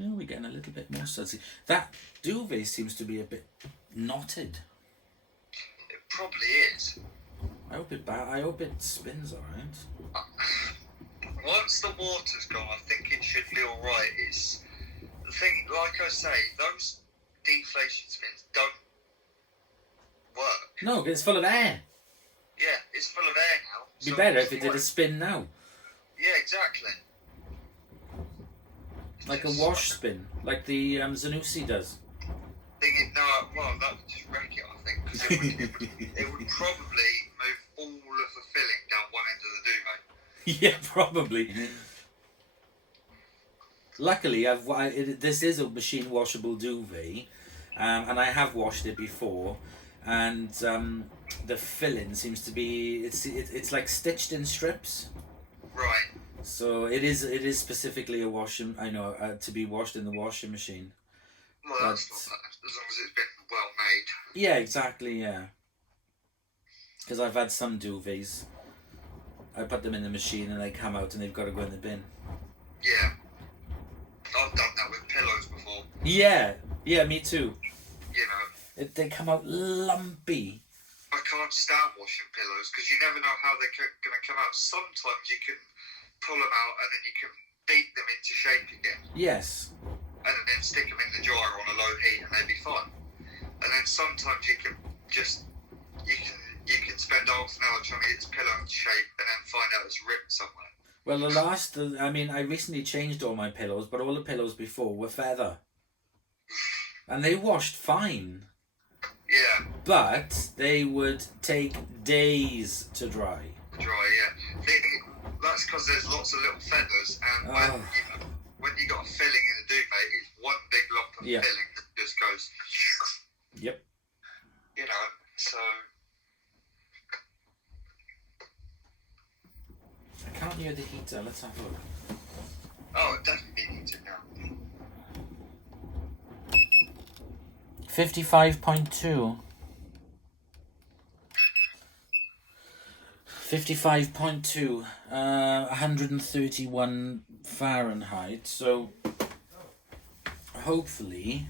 Oh, we're getting a little bit more sudsy. That duvet seems to be a bit knotted. It probably is. I hope it spins alright. Once the water's gone, I think it should be alright. It's the thing, like I say, those deflation spins don't work. No, it's full of air. Yeah, it's full of air now. It'd be better if it did a spin now. Yeah, exactly. Like a wash spin, like the Zanussi does. That would just wreck it, I think, because it would probably move all of the filling down one end of the duvet. Yeah, probably. Luckily, this is a machine washable duvet, and I have washed it before, and the filling seems to be it's like stitched in strips. Right. So it is specifically to be washed in the washing machine. Well, that's not bad, as long as it's been well made. Yeah, exactly. Yeah. Because I've had some duvets. I put them in the machine and they come out and they've got to go in the bin. Yeah. I've done that with pillows before. Yeah, me too. They come out lumpy. I can't stand washing pillows because you never know how they're going to come out. Sometimes you can pull them out and then you can beat them into shape again. Yes. And then stick them in the dryer on a low heat and they'll be fine. And then sometimes you can spend half an hour trying to get this pillow into shape and then find out it's ripped somewhere. Well, I recently changed all my pillows, but all the pillows before were feather. And they washed fine. Yeah. But they would take days to dry. Yeah. That's because there's lots of little feathers, and when you got a filling in a duvet, it's one big lump of filling that just goes. Yep. So. I can't hear the heater. Let's have a look. Oh, it definitely heated now. 55.2. 55.2, 131 Fahrenheit, so hopefully...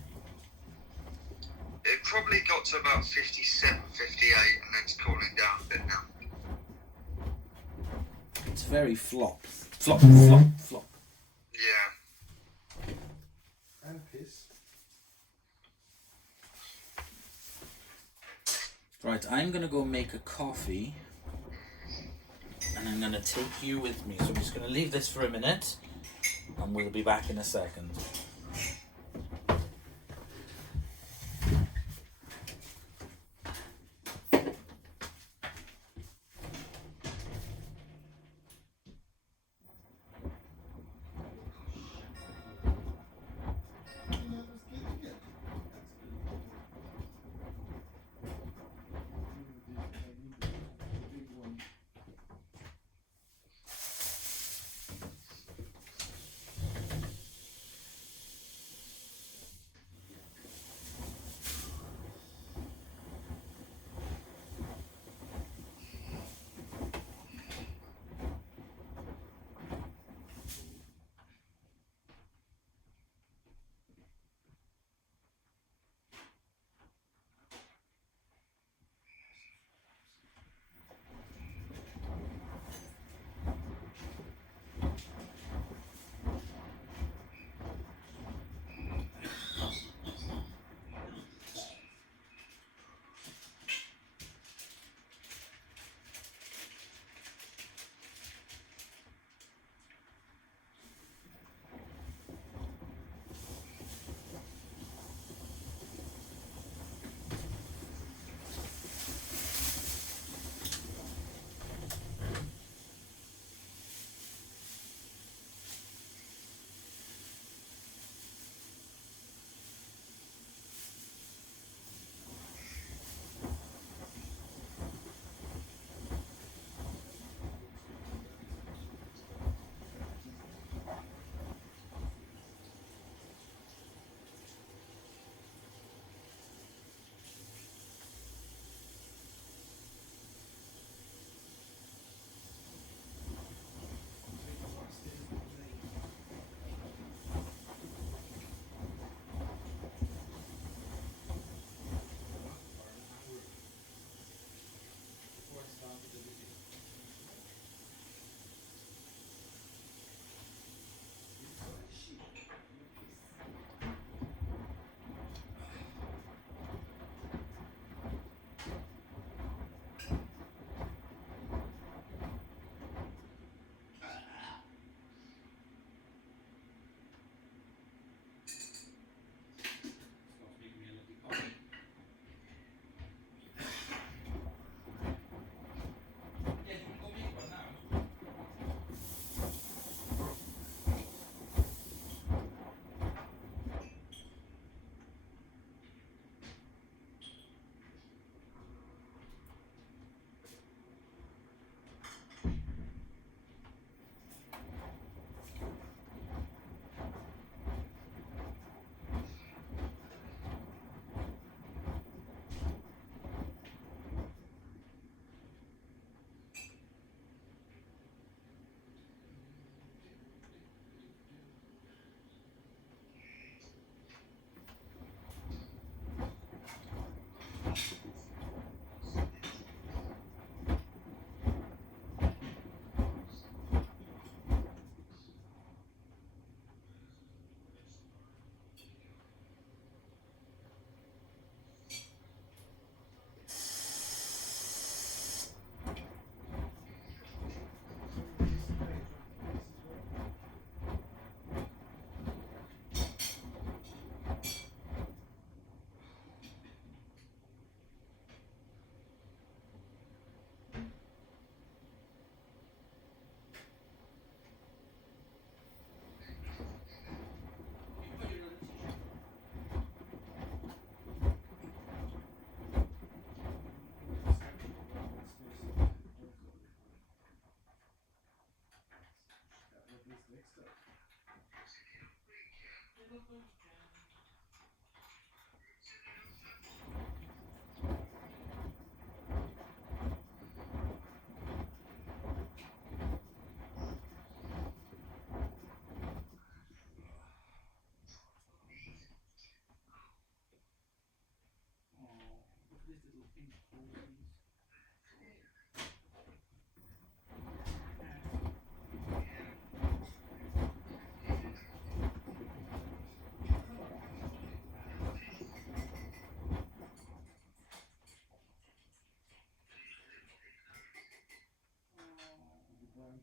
It probably got to about 57, 58 and then it's cooling down a bit now. It's very flop. Flop, flop, flop. Yeah. And piss. Right, I'm going to go make a coffee. and I'm going to take you with me. So I'm just going to leave this for a minute, and we'll be back in a second.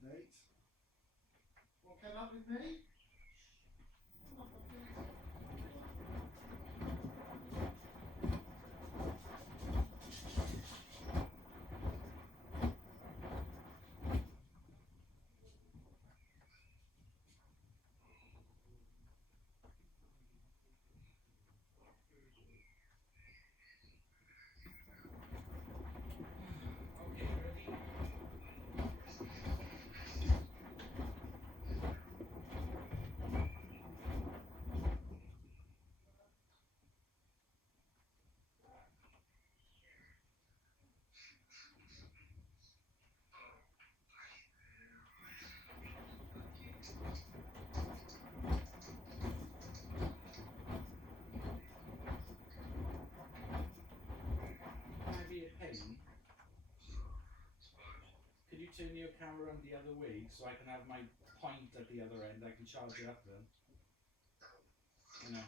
mate. Want to come up with me? Could you turn your camera around the other way so I can have my point at the other end? I can charge it up then. You know.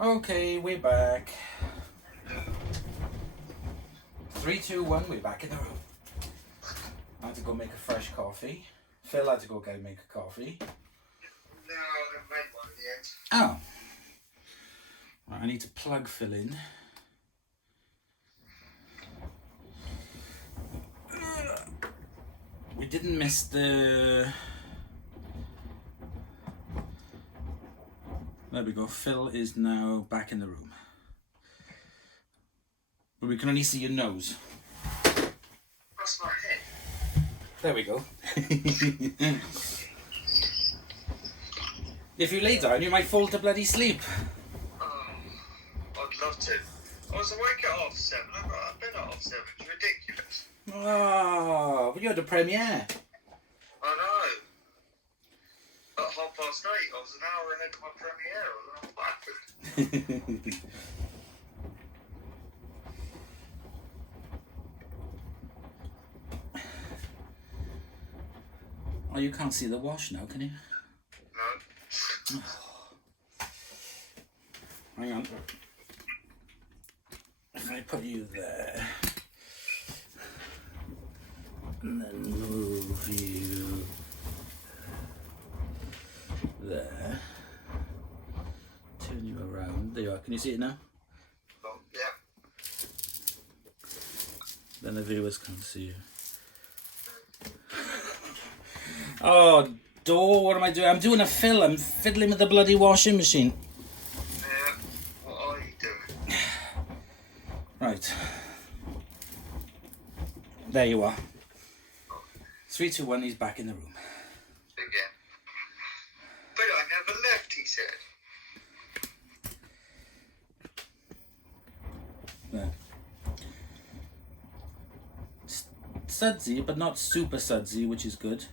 Okay, we're back. 3, 2, 1, we're back in the room. I had to go make a fresh coffee. Phil had to go make a coffee. No, I didn't make one in the end. Oh. Right, I need to plug Phil in. We didn't miss the... There we go. Phil is now back in the room. But we can only see your nose. That's my head. There we go. If you lay down, you might fall to bloody sleep. Oh, I'd love to. I was awake at 7:30. I've been at 7:30. It's ridiculous. Oh, but you had a premiere. I know. At 8:30, I was an hour ahead of my premiere. I don't know what happened. Oh, you can't see the wash now, can you? No. Hang on. If I put you there, and then move you there, turn you around. There you are. Can you see it now? Oh, yeah. Then the viewers can see you. Oh, door, what am I doing? I'm doing a fill. I'm fiddling with the bloody washing machine. Yeah. What are you doing? Right. There you are. 3, 2, 1, he's back in the room. Again. But I never left, he said. There. Sudsy, but not super sudsy, which is good.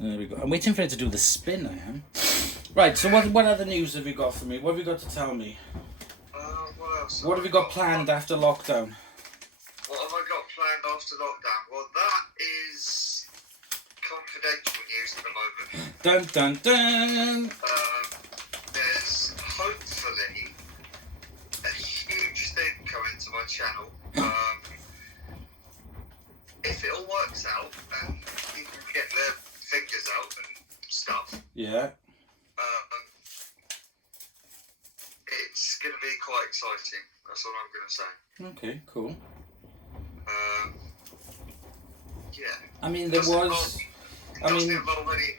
There we go. I'm waiting for it to do the spin, I am. Right, so what other news have you got for me? What have you got to tell me? What else? What have you got planned after lockdown? What have I got planned after lockdown? Well, that is confidential news at the moment. Dun dun dun! There's hopefully a huge thing coming to my channel. If it all works out and people get their fingers out and stuff, Yeah. it's going to be quite exciting. That's all I'm going to say. Okay, cool. Yeah. I mean, there was... It doesn't involve any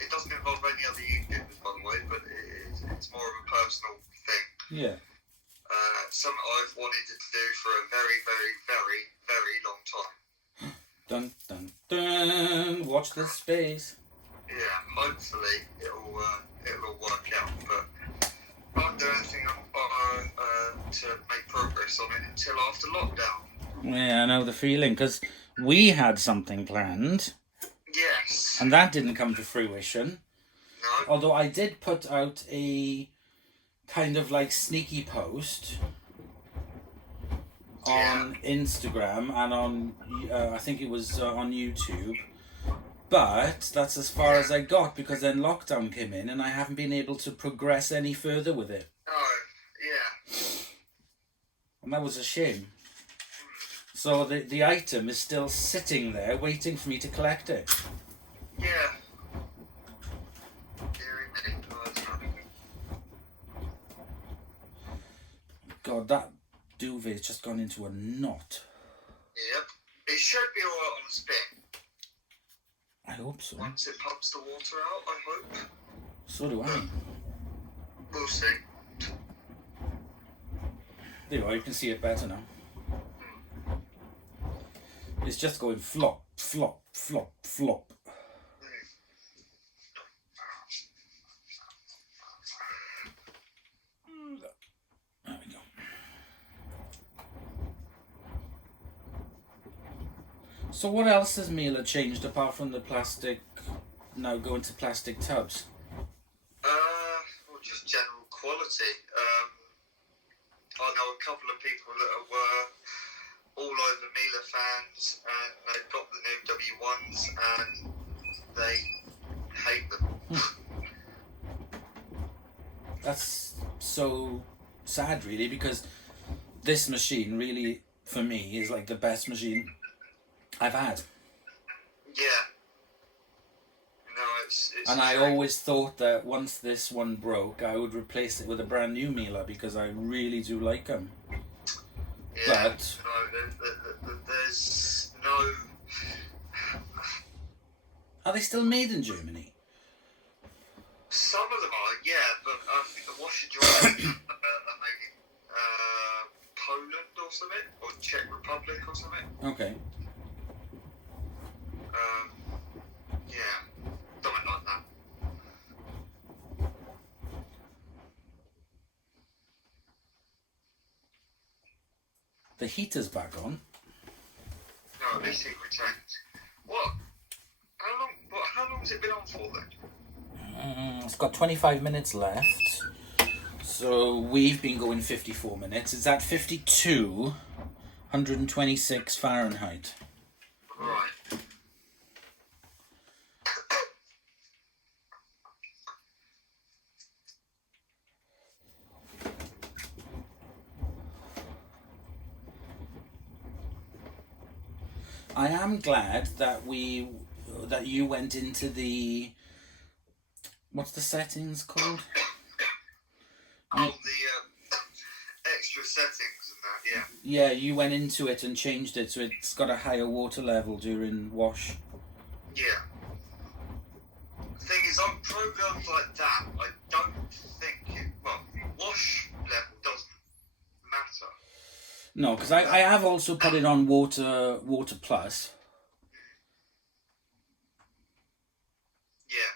other YouTubers, by the way, but it's more of a personal thing. Yeah. Something I've wanted to do for a very, very, very, very long time. Dun dun dun! Watch this space. Yeah, hopefully it'll all work out, but I can't do anything to make progress progress on it until after lockdown. Yeah, I know the feeling, because we had something planned. Yes. And that didn't come to fruition. No. Although I did put out a kind of like sneaky post on Instagram and on, I think it was on YouTube. But that's as far as I got, because then lockdown came in and I haven't been able to progress any further with it. Oh, yeah. And that was a shame. So the item is still sitting there waiting for me to collect it. Yeah. Very many cards. God, that duvet's just gone into a knot. Yep. It should be alright on a spin. I hope so. Once it pumps the water out, I hope. So do I. We'll see. There you are, you can see it better now. It's just going flop, flop, flop, flop. There we go. So what else has Mila changed apart from the plastic, now going to plastic tubs? Well, just general quality. I know a couple of people that were all over Mila fans, and they've got the new W1s, and they hate them. That's so sad, really, because this machine really, for me, is like the best machine I've had. Yeah. No, it's and I always thought that once this one broke, I would replace it with a brand new Mila, because I really do like them. Yeah, But no, there's no... Are they still made in Germany? Some of them are, yeah, but the washer dryers are made in Poland or something, or Czech Republic or something. Okay. Yeah, something like that. The heater's back on. No, this thing retained. What? How long has it been on for then? It's got 25 minutes left. So we've been going 54 minutes. It's at 52, 126 Fahrenheit. Right. I am glad that you went into the, what's the settings called? Oh, the extra settings and that, yeah. Yeah, you went into it and changed it so it's got a higher water level during wash. Yeah. The thing is, on programs like that, I don't think wash level doesn't matter. No, because I have also put it on water plus. Yeah.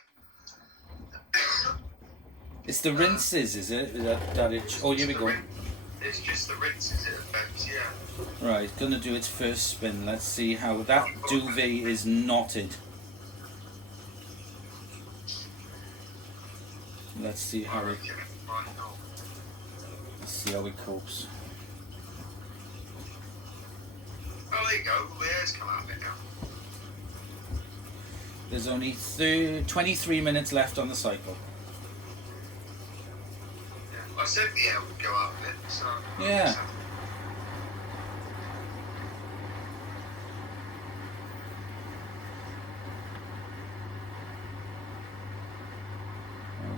It's the rinses, is it? That it? Oh, here we go. It's just the rinses it affects, yeah. Right, gonna do its first spin. Let's see how that duvet is knotted. Let's see how it. Let's see how it copes. Oh, there you go. The air's come out of it now. There's only 23 minutes left on the cycle. Yeah. I said the air would go out of it, so... Yeah.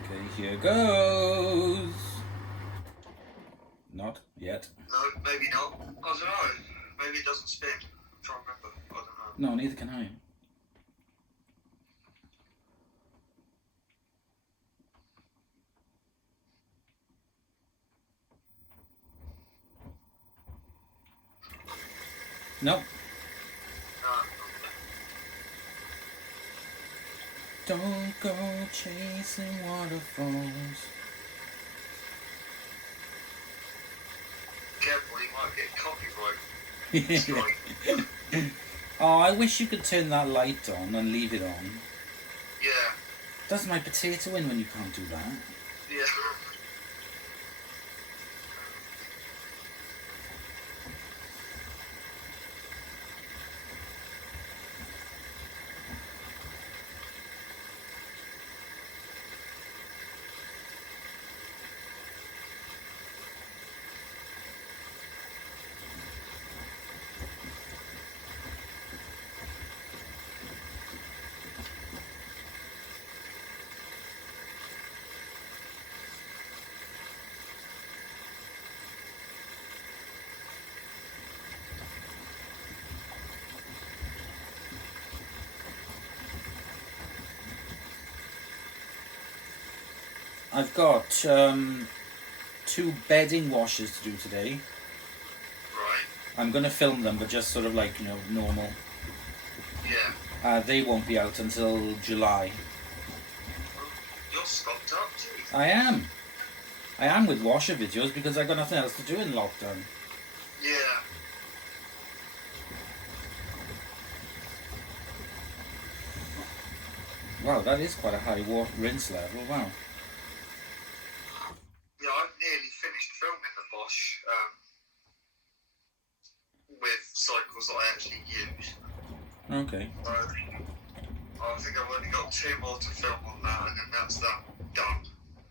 Okay, here goes. Not yet. No, maybe not. I don't know. Maybe it doesn't spin. I'm trying to remember. I don't know. No, neither can I. Nope. Don't go chasing waterfalls. Careful, you might might get copyright strike. Oh, I wish you could turn that light on and leave it on. Yeah. Does my potato in when you can't do that? Yeah. I've got 2 bedding washes to do today. Right. I'm going to film them, but just sort of like, normal. Yeah. They won't be out until July. You're stocked up, geez. I am with washer videos because I've got nothing else to do in lockdown. Yeah. Wow, that is quite a high rinse level, wow. Yeah, I've nearly finished filming the Bosch with cycles that I actually use. Okay. So, I think I've only got 2 more to film on that, and then that's that done.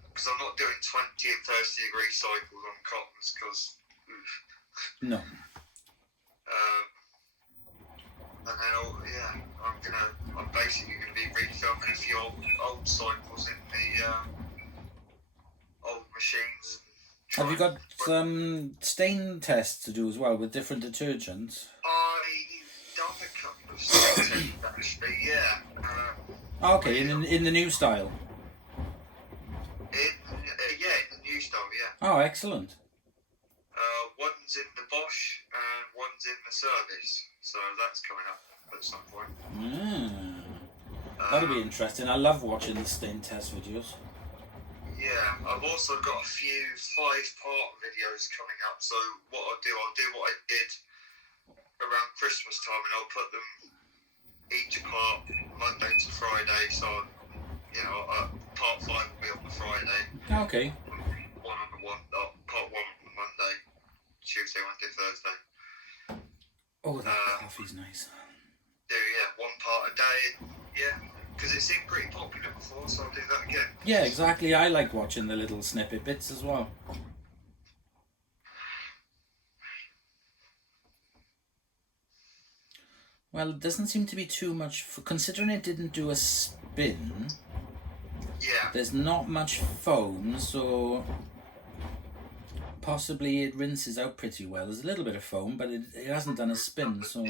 Because I'm not doing 20 and 30 degree cycles on cottons, because... No. And then, I'm basically going to be refilming a few old cycles in the old machines. Have you got stain tests to do as well with different detergents? I've done a couple of stain tests, actually, yeah. Okay, in the new style? In the new style, yeah. Oh, excellent. One's in the Bosch and one's in the service, so that's coming up at some point. That'll be interesting. I love watching the stain test videos. Yeah, I've also got a few 5-part videos coming up, so what I'll do what I did around Christmas time, and I'll put them each part Monday to Friday, so, part 5 will be on the Friday. Okay. Part 1 on the Monday, Tuesday, Wednesday, Thursday. Oh, that coffee's nice. Yeah, 1 part a day, yeah. Because it seemed pretty popular before, so I'll do that again. Yeah, exactly. I like watching the little snippet bits as well. Well, it doesn't seem to be too much, considering it didn't do a spin. Yeah. There's not much foam, so possibly it rinses out pretty well. There's a little bit of foam, but it hasn't done a spin, so...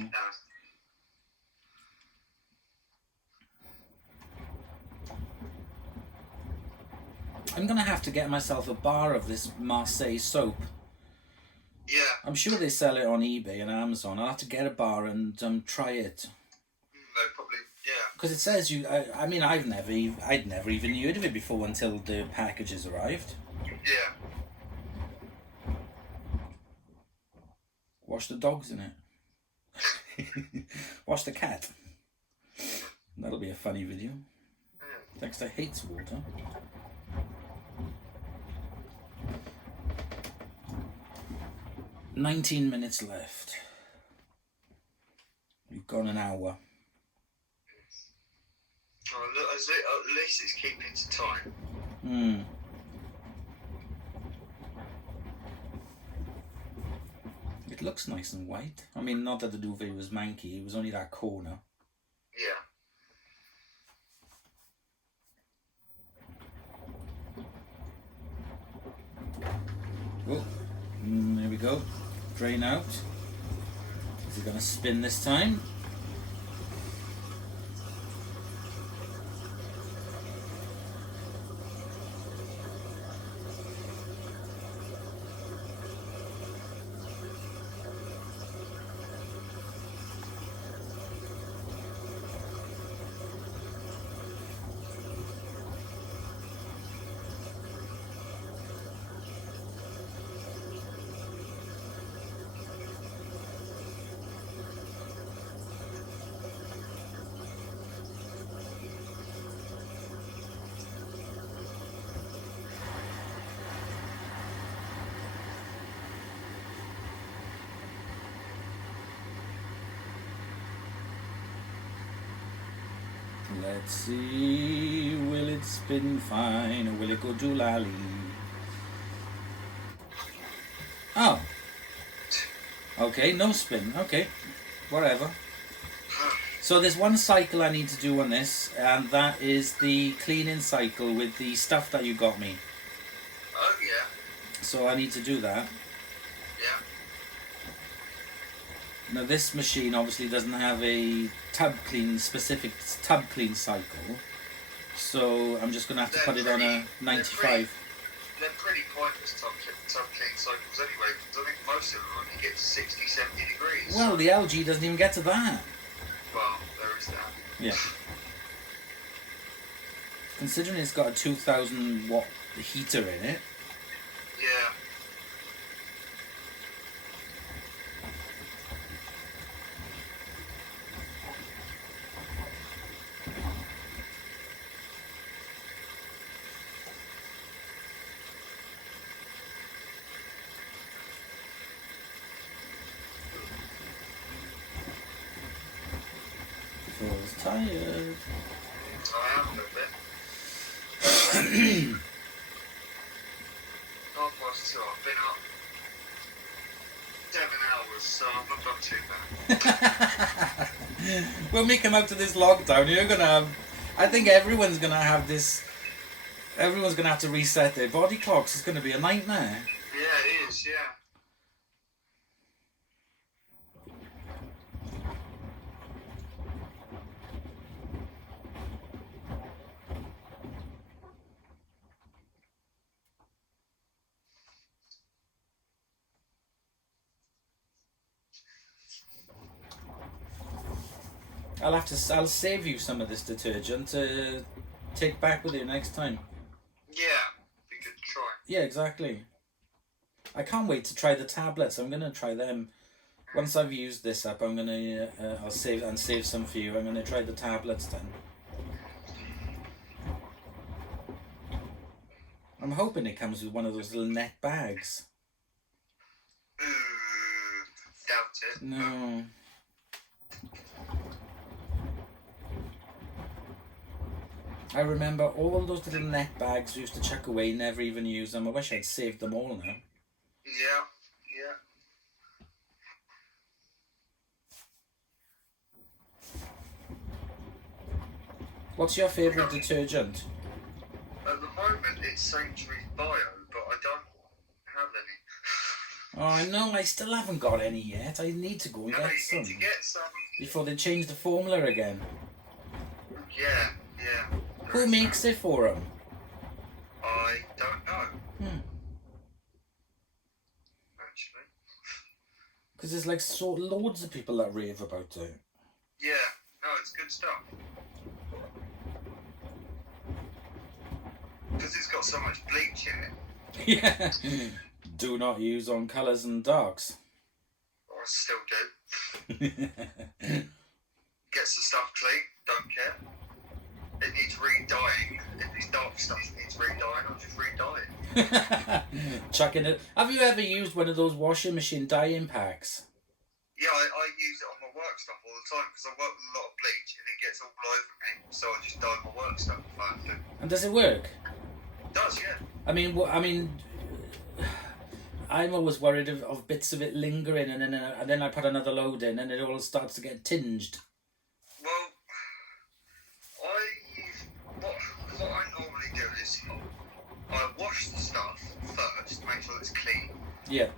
I'm going to have to get myself a bar of this Marseille soap. Yeah. I'm sure they sell it on eBay and Amazon. I'll have to get a bar and try it. No, probably, yeah. Because it says I'd never even heard of it before until the packages arrived. Yeah. Wash the dogs in it. Wash the cat. That'll be a funny video. Dexter hates water. "19 minutes left. We've gone an hour. Oh, look, at least it's keeping to time. It looks nice and white. I mean, not that the duvet was manky, it was only that corner. Yeah. Oh, there we go. Drain out. Is it going to spin this time? Let's see, will it spin fine or will it go doolally? Oh. Okay, no spin. Okay, whatever. So there's one cycle I need to do on this, and that is the cleaning cycle with the stuff that you got me. Oh, yeah. So I need to do that. Yeah. Now this machine obviously doesn't have a specific tub clean cycle, so I'm just going to have to put it on a 95. They're pretty pointless tub clean cycles anyway, because I think most of them only get to 60, 70 degrees. Well, the LG doesn't even get to that. Well, there is that. Yeah. Considering it's got a 2000 watt heater in it. Yeah. Feels tired. I am a little bit. 2:30. I've been up 7 hours, so I've not done too bad. When we come out of this lockdown, you're gonna have. I think everyone's gonna have this. Everyone's gonna have to reset their body clocks. It's gonna be a nightmare. Yeah, it is, yeah. I'll save you some of this detergent to take back with you next time. Yeah, be good to try. Yeah, exactly. I can't wait to try the tablets. I'm gonna try them. Once I've used this up, I'm gonna I'll save some for you. I'm gonna try the tablets then. I'm hoping it comes with one of those little net bags. Doubt it. No. I remember all those little net bags we used to chuck away, never even use them. I wish I'd saved them all now. Yeah, yeah. What's your favourite detergent? At the moment, it's Sainsbury's Bio, but I don't have any. Oh, I know, I still haven't got any yet. I need to go and No, get you some. need to get some. Before they change the formula again. Yeah, yeah. Who makes it for them? I don't know, actually. Because there's like loads of people that rave about it. Yeah, no, it's good stuff. Because it's got so much bleach in it. Yeah. Do not use on colours and darks. I still do. Gets the stuff clean, don't care. It needs re-dyeing. If this dark stuff needs re-dyeing, I'll just re-dye it. Chucking it. Have you ever used one of those washing machine dyeing packs? Yeah, I use it on my work stuff all the time because I work with a lot of bleach and it gets all over me. So I just dye my work stuff if I have to. And does it work? It does, yeah. I'm always worried of bits of it lingering, and then I put another load in, and it all starts to get tinged. Well, what I normally do is I wash the stuff first, make sure it's clean. Yeah.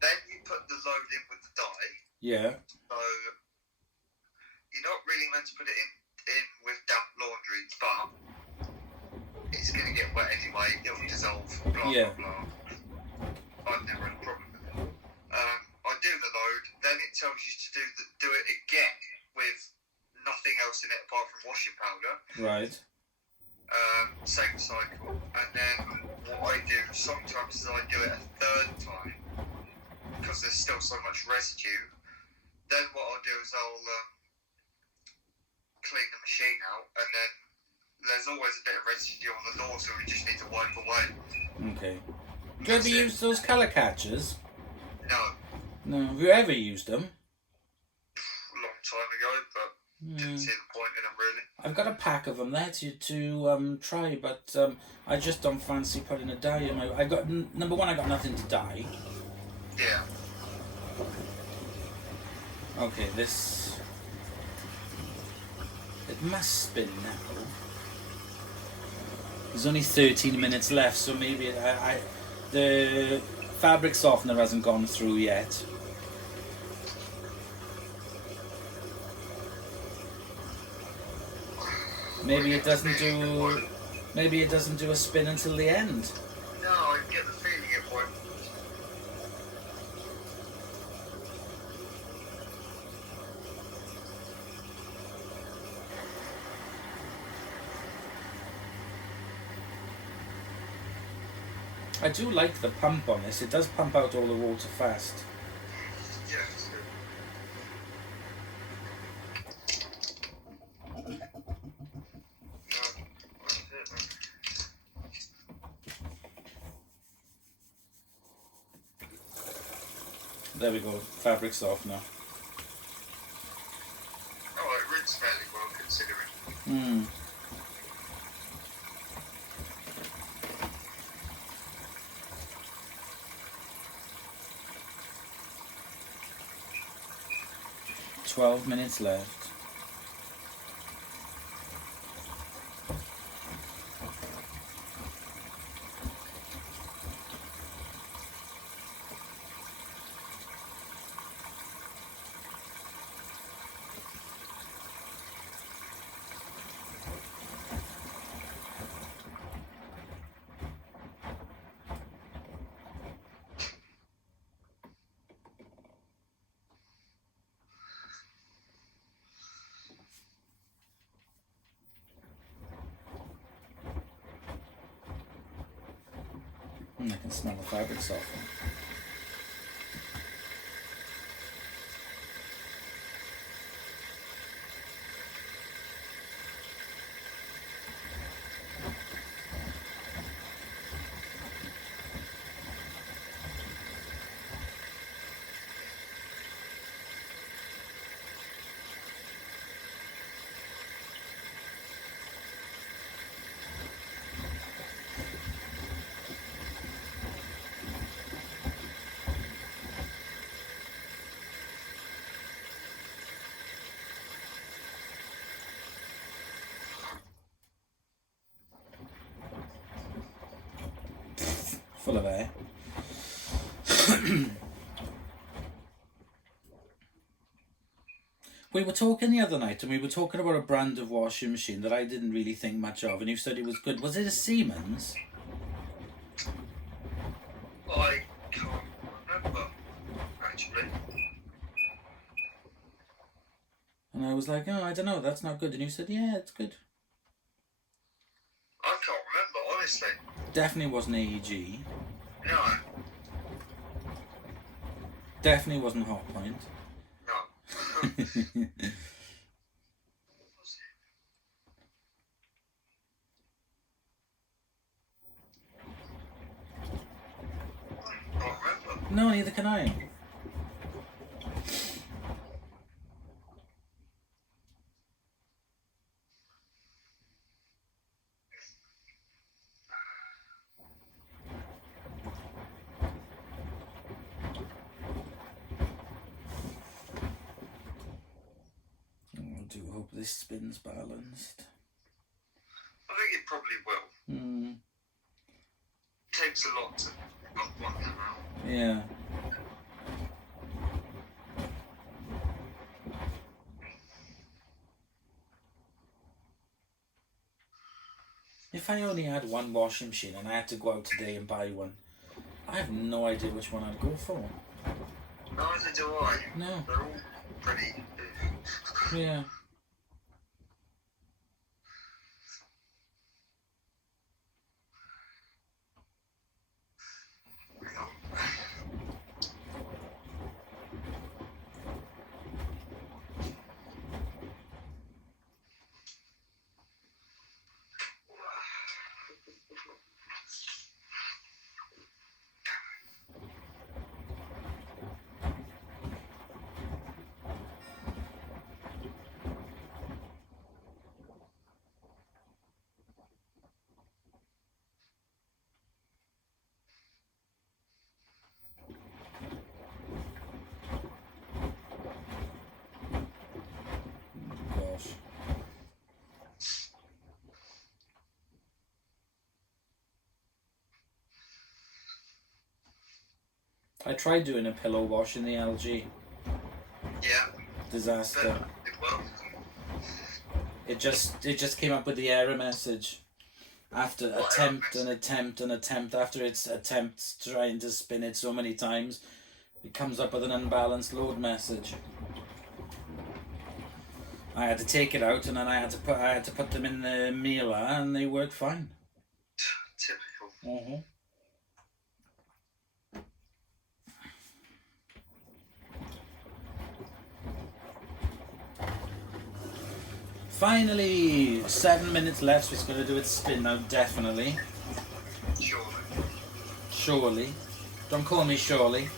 Then you put the load in with the dye. Yeah. So you're not really meant to put it in with damp laundry, but it's going to get wet anyway. It'll dissolve. Blah Yeah. blah blah. I've never had a problem with it. I do the load, then it tells you to do it again with nothing else in it apart from washing powder. Right. Same cycle, and then what I do sometimes is I do it a third time because there's still so much residue. Then what I'll do is I'll clean the machine out, and then there's always a bit of residue on the door, so we just need to wipe away. Okay. Do you ever use those colour catchers? No. No. Have you ever used them? A long time ago, but Didn't see the point in them really. I've got a pack of them there to try, but I just don't fancy putting a dye in my. Number one, I got nothing to dye. Yeah. Okay, this. It must spin now. There's only 13 minutes left, so maybe the fabric softener hasn't gone through yet. Maybe it doesn't do. Maybe it doesn't do a spin until the end. No, I get the feeling it won't. I do like the pump on this. It does pump out all the water fast. Yeah, it's good. There we go, fabric softener. Oh, it rinsed fairly well considering. Hmm. "12 minutes left. I can smell the fabric softener. Full of air. We were talking the other night, and we were talking about a brand of washing machine that I didn't really think much of, and you said it was good. Was it a Siemens? I can't remember, actually. And I was like, oh, I don't know, that's not good. And you said, yeah, it's good. I can't remember, honestly. Definitely wasn't AEG. No. Definitely wasn't Hotpoint. No. I can't remember. No, neither can I. I do hope this spin's balanced. I think it probably will. Hmm. Takes a lot to knock one of them out. Yeah. If I only had one washing machine and I had to go out today and buy one, I have no idea which one I'd go for. Neither do I. No. They're all pretty. Yeah. I tried doing a pillow wash in the LG. Yeah. Disaster. It will. It just came up with the error message. After What attempt error and attempt and attempt, after its attempts trying to spin it so many times, it comes up with an unbalanced load message. I had to take it out, and then I had to put them in the mailer, and they worked fine. Typical. Finally, 7 minutes left, so it's going to do its spin now, definitely. Surely. Don't call me Surely.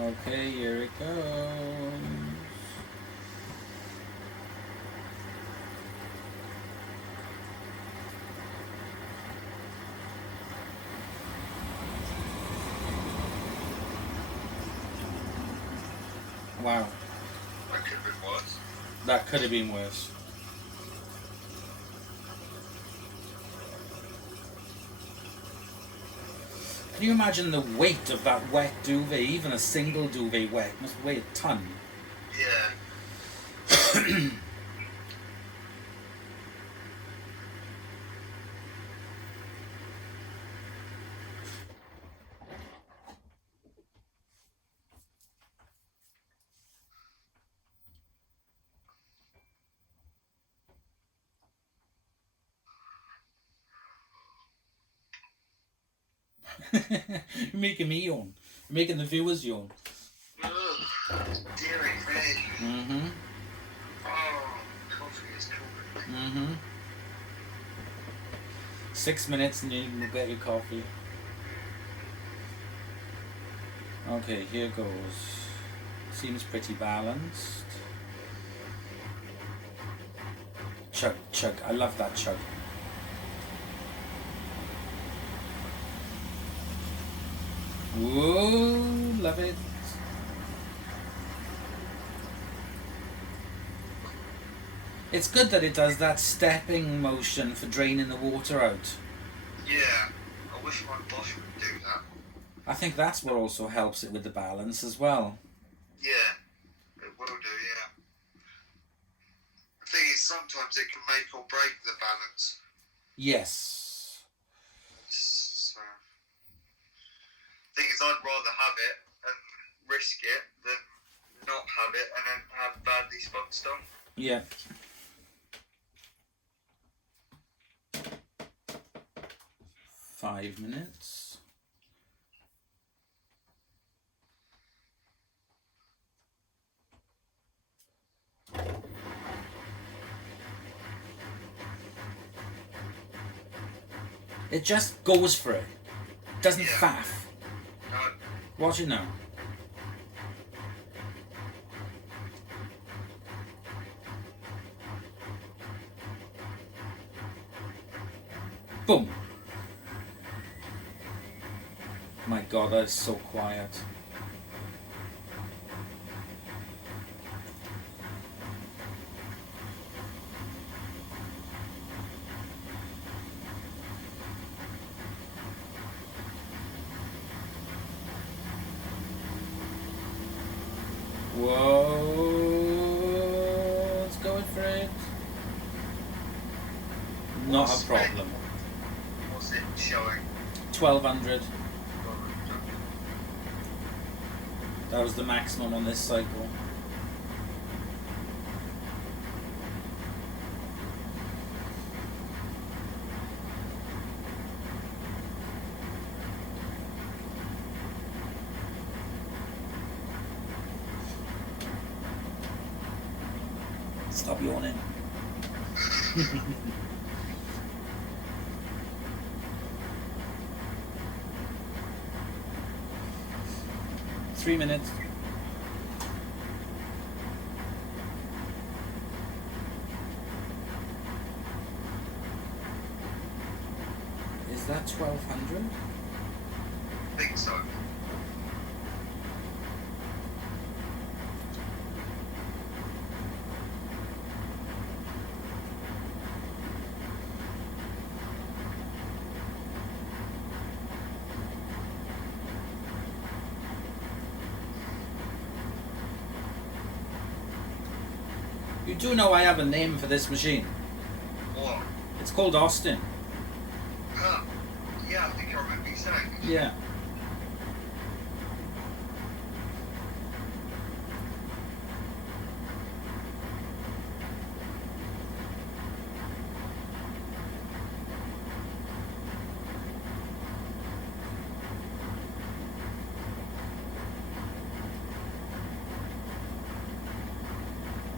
Okay, here it goes. Wow. That could have been worse. That could have been worse. Can you imagine the weight of that wet duvet? Even a single duvet wet must weigh a ton. Yeah. You're making me yawn. You're making the viewers yawn. Ugh, dearie me. Mm-hmm. Oh, coffee is cool. Mm-hmm. 6 minutes and you will get your coffee. Okay, here goes. Seems pretty balanced. Chug, chug. I love that chug. Whoa, love it. It's good that it does that stepping motion for draining the water out. Yeah, I wish my boss would do that. I think that's what also helps it with the balance as well. Yeah, it will do, yeah. The thing is, sometimes it can make or break the balance. Yes. So, thing is, I'd rather have it and risk it than not have it and then have badly spun stuff. Yeah. Five minutes. It just goes for it. Doesn't faff. No. Watch it now. Boom. My God, that is so quiet. Whoa, it's going for it. Not a problem. What's it showing? 1200. That was the maximum on this cycle. Stop yawning. 3 minutes. Is that 1200? I think so. You do know I have a name for this machine. What? It's called Austin. Huh. Yeah, I think I remember you saying. Yeah.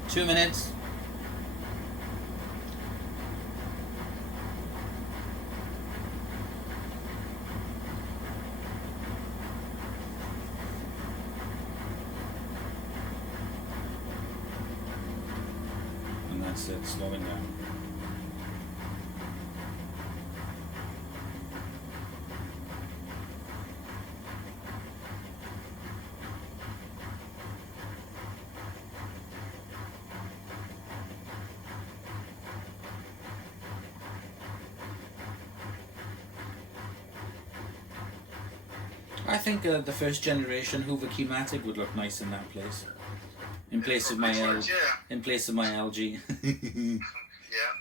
Two minutes. And that's it, slowing down. I think the first generation Hoover Keymatic would look nice in that place, in place of my in place of my LG. Yeah.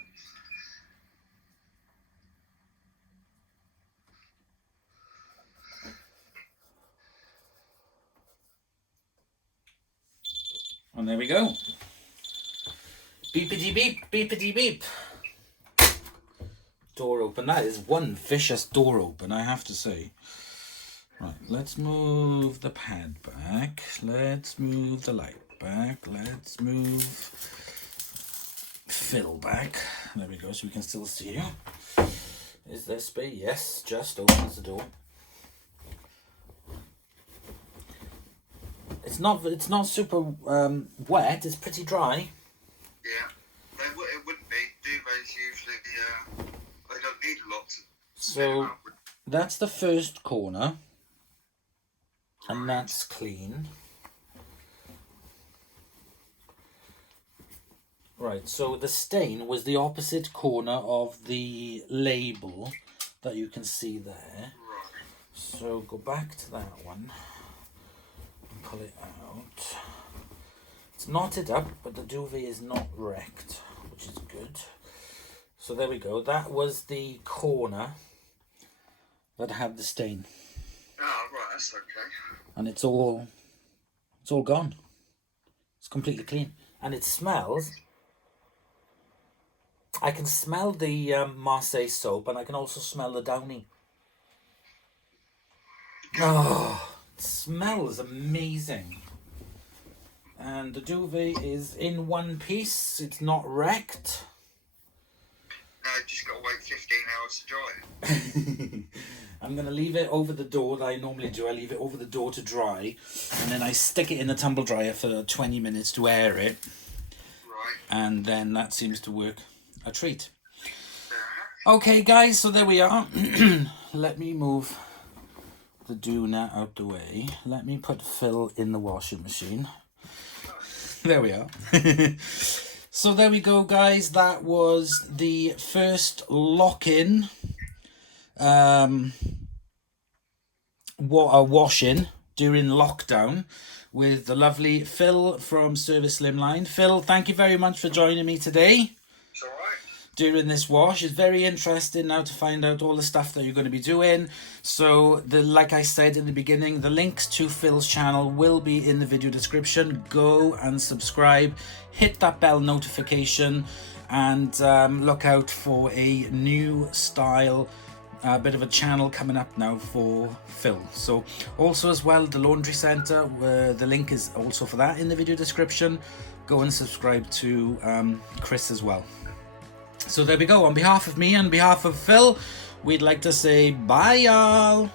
And there we go. Beepity beep, beepity beep. Door open. That is one vicious door open, I have to say. Right, let's move the pad back. Let's move the light back. Let's move fill back. There we go, so we can still see you. Is there space? Yes, just opens the door. It's not super wet. It's pretty dry. Yeah. It wouldn't be. Duvets usually they don't need a lot to So that's the first corner. And that's clean. Right, so the stain was the opposite corner of the label that you can see there. Right. So go back to that one and pull it out. It's knotted up, but the duvet is not wrecked, which is good. So there we go. That was the corner that had the stain. Oh, right, that's okay. And it's all gone. It's completely clean, and it smells. I can smell the Marseille soap, and I can also smell the Downy. Oh, it smells amazing. And the duvet is in one piece. It's not wrecked. Now you just got to wait 15 hours to dry it. I'm going to leave it over the door that I normally do. I leave it over the door to dry, and then I stick it in the tumble dryer for 20 minutes to air it. Right. And then that seems to work a treat. Okay, guys, so there we are. Let me move the doona out the way. Let me put Phil in the washing machine. There we are. So there we go, guys. That was the first lock-in wash-in during lockdown with the lovely Phil from servisslimline. Phil, thank you very much for joining me today. It's all right. During this wash. It's very interesting now to find out all the stuff that you're going to be doing. So like I said in the beginning, the links to Phil's channel will be in the video description. Go and subscribe, hit that bell notification, and look out for a new style bit of a channel coming up now for Phil. So also as well, the laundry center, the link is also for that in the video description. go and subscribe to Chris as well. So there we go. On behalf of me and behalf of Phil, we'd like to say bye, y'all.